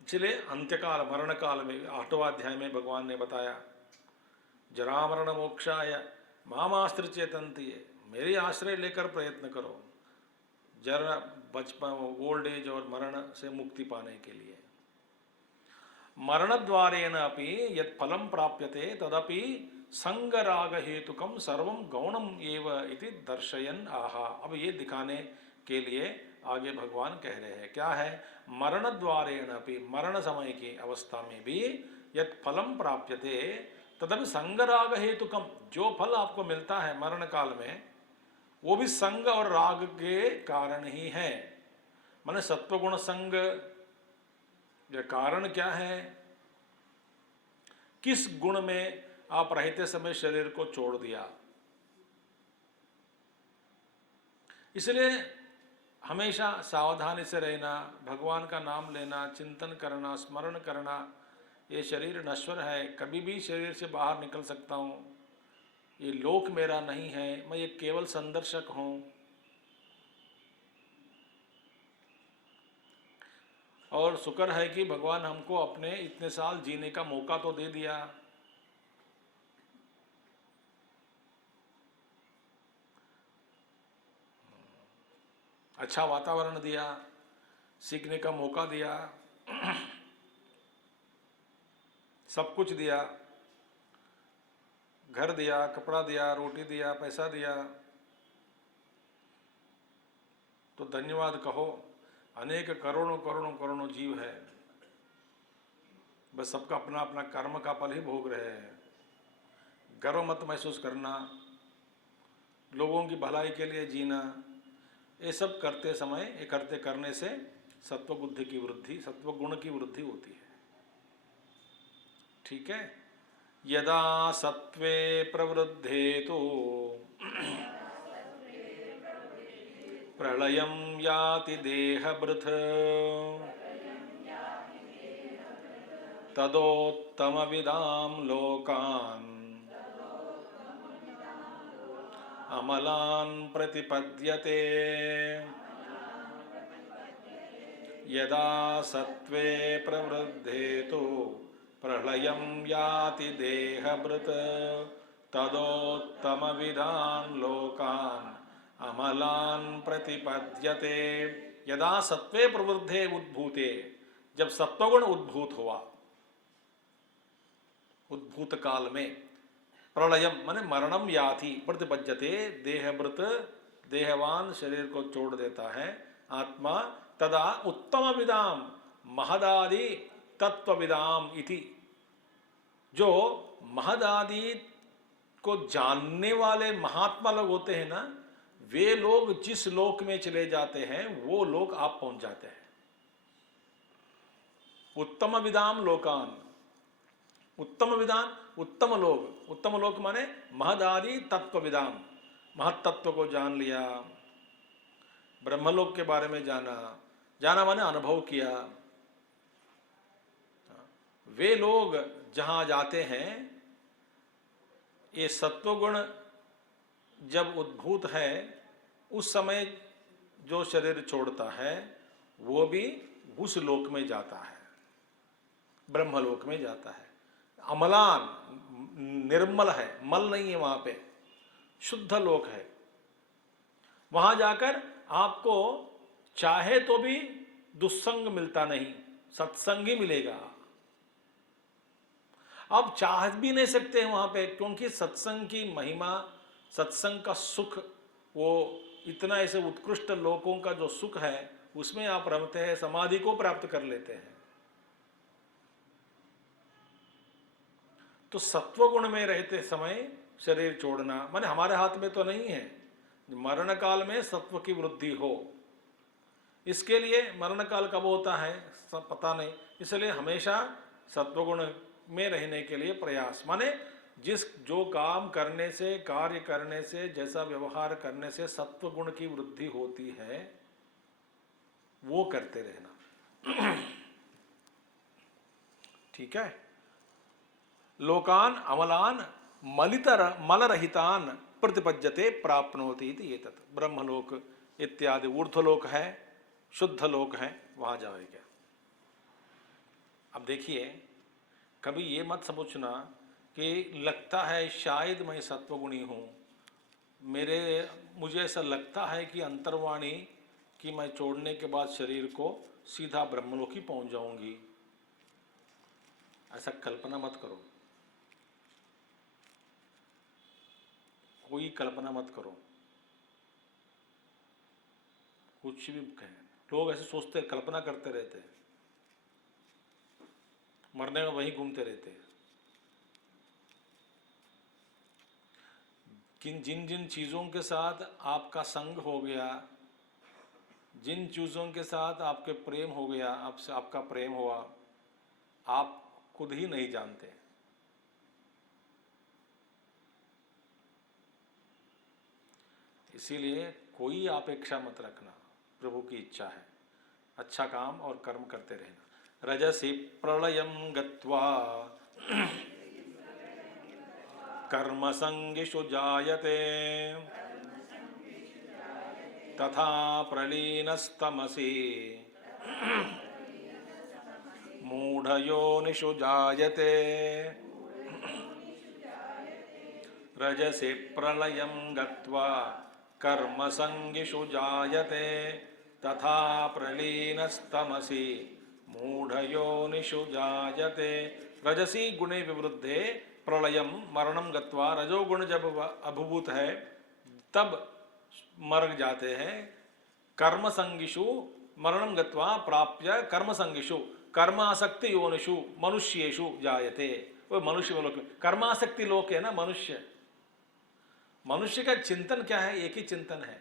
इसलिए अंत्यकाल, मरण काल में 8वां अध्याय में भगवान ने बताया, जरा मरण मोक्षाय मामास्त्र चेतंती, मेरी आश्रय लेकर प्रयत्न करो, जरा बचपन, ओल्ड एज और मरण से मुक्ति पाने के लिए। मरण द्वारेण अपि यत् फलं प्राप्यते तदपि संगराग हेतुकम सर्वम गौणम एव इति दर्शयन् आहा। अब ये दिखाने के लिए आगे भगवान कह रहे हैं, क्या है? मरण द्वारेण अपि, मरण समय की अवस्था में भी यत् फलम प्राप्यते तदपि संगराग हेतुकम, जो फल आपको मिलता है मरण काल में, वो भी संग और राग के कारण ही है। माने सत्वगुण संग, यह कारण क्या है? किस गुण में आप रहते समय शरीर को छोड़ दिया। इसलिए हमेशा सावधानी से रहना, भगवान का नाम लेना, चिंतन करना, स्मरण करना। ये शरीर नश्वर है, कभी भी शरीर से बाहर निकल सकता हूँ, ये लोक मेरा नहीं है, मैं ये केवल संदर्शक हूँ। और शुक्र है कि भगवान हमको अपने इतने साल जीने का मौका तो दे दिया। अच्छा वातावरण दिया, सीखने का मौका दिया, सब कुछ दिया, घर दिया, कपड़ा दिया, रोटी दिया, पैसा दिया। तो धन्यवाद कहो। अनेक करोड़ों करोड़ों करोड़ों जीव है, बस सबका अपना अपना कर्म का फल ही भोग रहे हैं। गर्व मत महसूस करना, लोगों की भलाई के लिए जीना, ये सब करते समय, ये करने से सत्व बुद्धि की वृद्धि, सत्व गुण की वृद्धि होती है। ठीक है। यदा सत्वे प्रवृद्धे तो प्रलयं याति देहभृत् तदोत्तमविदां लोकान् अमलान् प्रतिपद्यते। यदा सत्वे प्रवृद्धे तो प्रलयं याति देहभृत् तदोत्तमविदान् लोकान् अमलान् प्रतिपद्यते। यदा सत्वे प्रवृद्धे उद्भूते, जब सत्वगुण उद्भूत हुआ, उद्भूत काल में, प्रलयम माने मरणम याति प्रतिपद्यते, देहभृत देहवान शरीर को छोड़ देता है आत्मा, तदा उत्तम विदाम महदादि तत्वविदाम इति, जो महदादि को जानने वाले महात्मा लोग होते हैं ना, वे लोग जिस लोक में चले जाते हैं वो लोग आप पहुंच जाते हैं। उत्तम विदाम लोकान, उत्तम विदान उत्तम लोक, उत्तम लोक माने महदादि तत्व विदाम, महत्त्व को जान लिया, ब्रह्मलोक के बारे में जाना, जाना माने अनुभव किया, वे लोग जहां जाते हैं, ये सत्वगुण जब उद्भूत है उस समय जो शरीर छोड़ता है वो भी उस लोक में जाता है, ब्रह्मलोक में जाता है। अमलान निर्मल है, मल नहीं है, वहां पे शुद्ध लोक है। वहां जाकर आपको चाहे तो भी दुस्संग मिलता नहीं, सत्संग ही मिलेगा। आप चाह भी नहीं सकते हैं वहां पे, क्योंकि सत्संग की महिमा, सत्संग का सुख, वो इतना ऐसे उत्कृष्ट लोकों का जो सुख है उसमें आप रमते हैं, समाधि को प्राप्त कर लेते हैं। तो सत्वगुण में रहते समय शरीर छोड़ना माने हमारे हाथ में तो नहीं है, मरण काल में सत्व की वृद्धि हो, इसके लिए मरण काल कब होता है सब पता नहीं, इसलिए हमेशा सत्वगुण में रहने के लिए प्रयास, माने जिस जो काम करने से, कार्य करने से, जैसा व्यवहार करने से सत्व गुण की वृद्धि होती है वो करते रहना। ठीक है। लोकान अमलान मलरहितान प्रतिपद्यते प्राप्नोति इति एतत्। ब्रह्मलोक इत्यादि ऊर्ध्वलोक है, शुद्ध लोक है, वहां जाएगा। अब देखिए, कभी ये मत समझना कि लगता है शायद मैं सत्वगुणी हूँ, मुझे ऐसा लगता है कि अंतर्वाणी कि मैं छोड़ने के बाद शरीर को सीधा ब्रह्मलोक ही पहुँच जाऊँगी, ऐसा कल्पना मत करो, कोई कल्पना मत करो, कुछ भी कहें। लोग ऐसे सोचते, कल्पना करते रहते हैं, मरने में वहीं घूमते रहते हैं। जिन जिन चीज़ों के साथ आपका संग हो गया, जिन चीज़ों के साथ आपके प्रेम हो गया, आपसे आपका प्रेम हुआ, आप खुद ही नहीं जानते। इसीलिए कोई अपेक्षा मत रखना, प्रभु की इच्छा है, अच्छा काम और कर्म करते रहना। रजसी प्रलयं गत्वा कर्म संगिषु जायते तथा प्रलीनस्तमसि मूढ़योनिषु जायते। रजसी प्रलयं गत्वा कर्म संगिषु जायते तथा प्रलीनस्तमसि मूढ़योनिषु जायते। रजसी गुणे विवृद्धे प्रलयम मरणम गत्वा, रजोगुण जब अभिभूत है तब मर जाते हैं। कर्म संगिषु मरणम गत्वा प्राप्य कर्म संगिषु कर्म आसक्ति योनिषु मनुष्येषु जायते। वो मनुष्य लोक, कर्मासक्ति लोक है ना मनुष्य। मनुष्य का चिंतन क्या है? एक ही चिंतन है,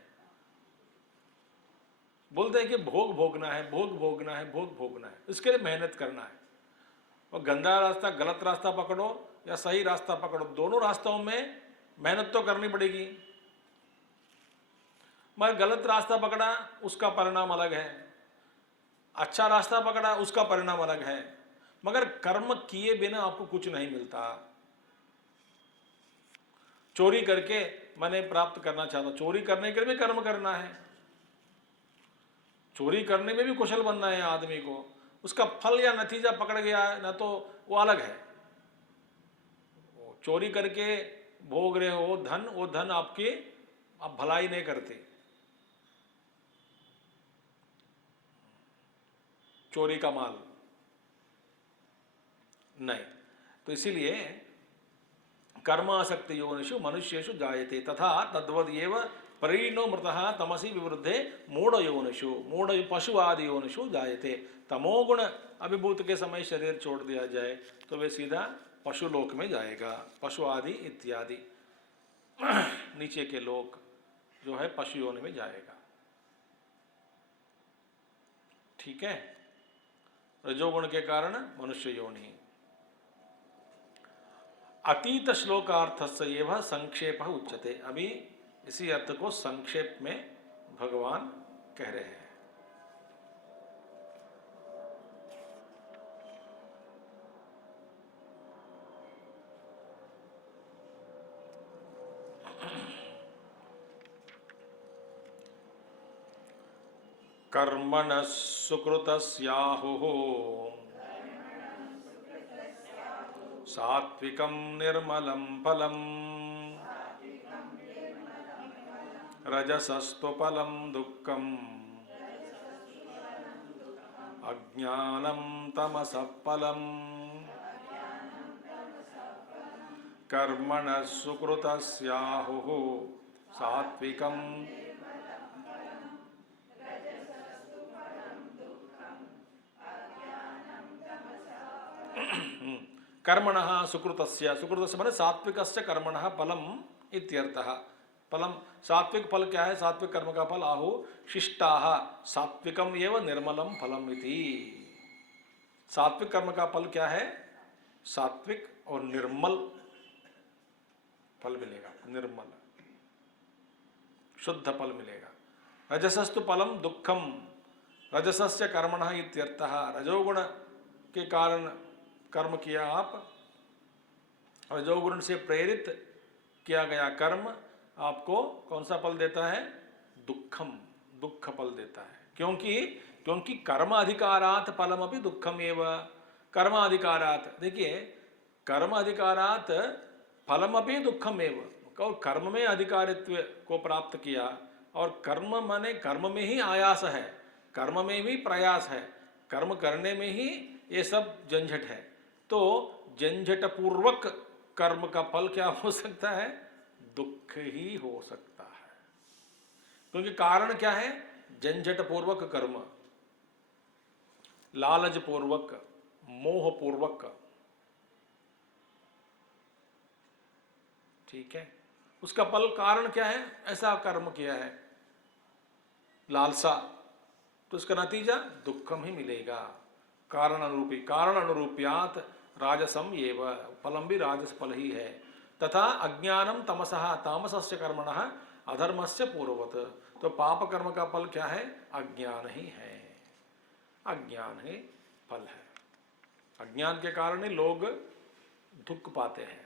बोलते हैं कि भोग भोगना है, भोग भोगना है, भोग भोगना है, इसके लिए मेहनत करना है। और गंदा रास्ता, गलत रास्ता पकड़ो या सही रास्ता पकड़ो, दोनों रास्तों में मेहनत तो करनी पड़ेगी। मगर गलत रास्ता पकड़ा उसका परिणाम अलग है, अच्छा रास्ता पकड़ा उसका परिणाम अलग है। मगर कर्म किए बिना आपको कुछ नहीं मिलता। चोरी करके मैंने प्राप्त करना चाहता, चोरी करने के लिए भी कर्म करना है, चोरी करने में भी कुशल बनना है आदमी को। उसका फल या नतीजा पकड़ गया ना तो वो अलग है। चोरी करके भोग रहे हो धन, वो धन आपकी आप भलाई नहीं करते। चोरी का माल नहीं। तो इसीलिए कर्मासक्ति योनिषु मनुष्येषु जायते तथा तद्वद एव परीणो मृतः तमसी विवृद्धे मूढ़ योनिषु, मूढ़ पशु आदि योनिषु जायते। तमोगुण अभिभूत के समय शरीर छोड़ दिया जाए तो वे सीधा पशु लोक में जाएगा, पशु आदि इत्यादि नीचे के लोक जो है पशु योनि में जाएगा। ठीक है, रजोगुण के कारण मनुष्य योनि। अतीत श्लोकार्थस्य एव संक्षेप उच्यते। अभी इसी अर्थ को संक्षेप में भगवान कह रहे हैं। कर्मणः सुकृतस्याहुः सात्विकं निर्मलं फलम् रजसस्तु फलं दुःखम् अज्ञानं तमसः फलम्। कर्मणः सुकृतस्याहुः सात्विकं कर्मणः सुकृतस्य, सुकृतस्य माने सात्विकस्य कर्मणः फलम् इत्यर्थः। फलम सात्विक फल क्या है? सात्विक कर्म का फल आहु शिष्टाः सात्विकम एव निर्मलम फलम इति। सात्विक कर्म का फल क्या है? सात्विक और निर्मल फल मिलेगा, निर्मल शुद्ध फल मिलेगा। रजसस्तु फलम दुःखम, रजसस्य कर्मणः इत्यर्थः। रजोगुण के कारण कर्म किया आप, रजोगुण से प्रेरित किया गया कर्म आपको कौन सा फल देता है? दुःखम, दुःख फल देता है। क्योंकि कर्म अधिकारात फलम अभी दुःखम एव। कर्म अधिकारात, देखिए कर्म अधिकारात फलम अभी दुःखम एव। और कर्म में अधिकारित्व को प्राप्त किया, और कर्म माने कर्म में ही आयास है, कर्म में भी प्रयास है, कर्म करने में ही ये सब झंझट है। तो झंझट पूर्वक कर्म का फल क्या हो सकता है? दुख ही हो सकता है। क्योंकि कारण क्या है? झंझट पूर्वक कर्म, लालच पूर्वक, मोह पूर्वक। ठीक है, उसका फल कारण क्या है? ऐसा कर्म किया है, लालसा, तो उसका नतीजा दुखम ही मिलेगा। कारण अनुरूपी, कारण अनुरूप्यात राजसम एव, फलम भी राजस फल ही है। तथा अज्ञानम तमसः, तामसस्य कर्मणः अधर्मस्य पूर्ववत। तो पाप कर्म का फल क्या है? अज्ञान ही है, अज्ञान ही फल है। अज्ञान के कारण ही लोग दुख पाते हैं,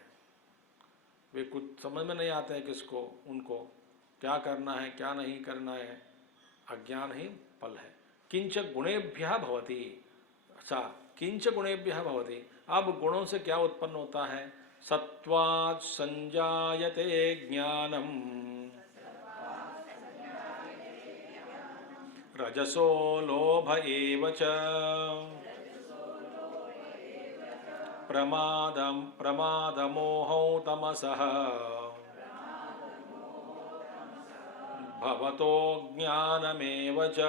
वे कुछ समझ में नहीं आते हैं किसको, उनको क्या करना है क्या नहीं करना है। अज्ञान ही फल है। किंच गुणेभ्यः भवति, अच्छा किंच गुणेभ्यः भवति। अब गुणों से क्या उत्पन्न होता है? सत्वात् संजायते ज्ञानम, रजसो लोभ एव च, प्रमादमोहौ तमसः, भवतो ज्ञानमेव च।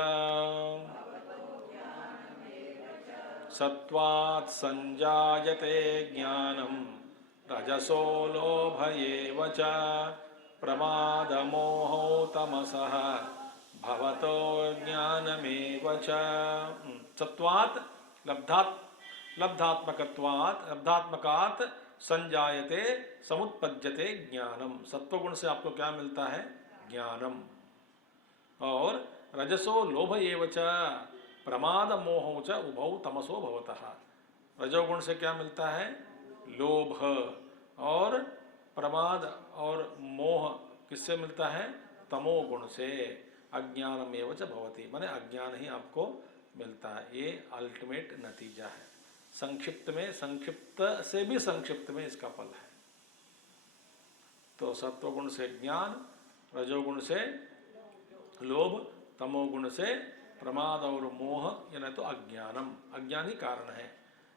सत्वात् संजायते ज्ञानं रजसो लोभ एव च प्रमादमोहो तमसः भवतो ज्ञानमेव च। सत्वात् लब्धात्मकात् संजायते समुत्पद्यते ज्ञानम। सत्वगुण से आपको क्या मिलता है? ज्ञानम। और रजसो लोभ एव च प्रमाद मोहो च उभौ तमसो भवतः। रजोगुण से क्या मिलता है? लोभ। और प्रमाद और मोह किससे मिलता है? तमोगुण से। अज्ञानमेव च भवति, माने अज्ञान ही आपको मिलता है। ये अल्टीमेट नतीजा है। संक्षिप्त में, संक्षिप्त से भी संक्षिप्त में इसका फल है। तो सत्वगुण से ज्ञान, रजोगुण से लोभ, तमोगुण से प्रमाद और मोह, यानी तो अज्ञानम। अज्ञान ही कारण है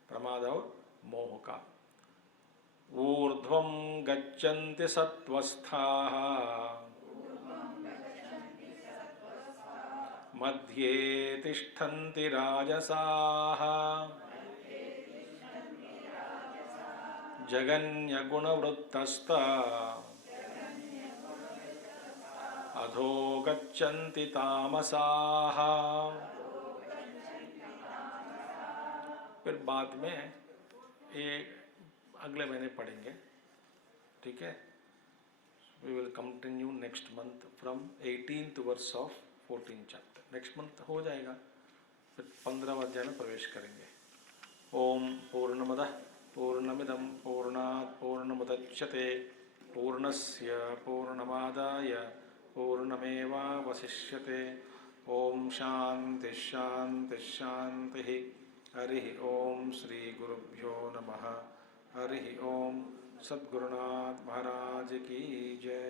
प्रमाद और मोह का। ऊर्ध्वं गच्छन्ति सत्वस्थाः मध्ये तिष्ठन्ति राजसाः जगन्यगुणवृत्तस्ता अधो गच्छन्ति तामसाः। फिर बाद में ये अगले महीने पढ़ेंगे, ठीक है। We will continue next month from 18th verse of 14th chapter. Next month हो जाएगा, फिर 15वें अध्याय में प्रवेश करेंगे। ओम पूर्णमदः पूर्णमिदं पूर्णात् पूर्णमुदच्यते पूर्णस्य पूर्णमादाय पूर्णमेवावशिष्यते। ओम शांति शांति शांति। हरि ओम श्री गुरुभ्यो नमः। हरि ओम। सद्गुरुनाथ महाराज की जय।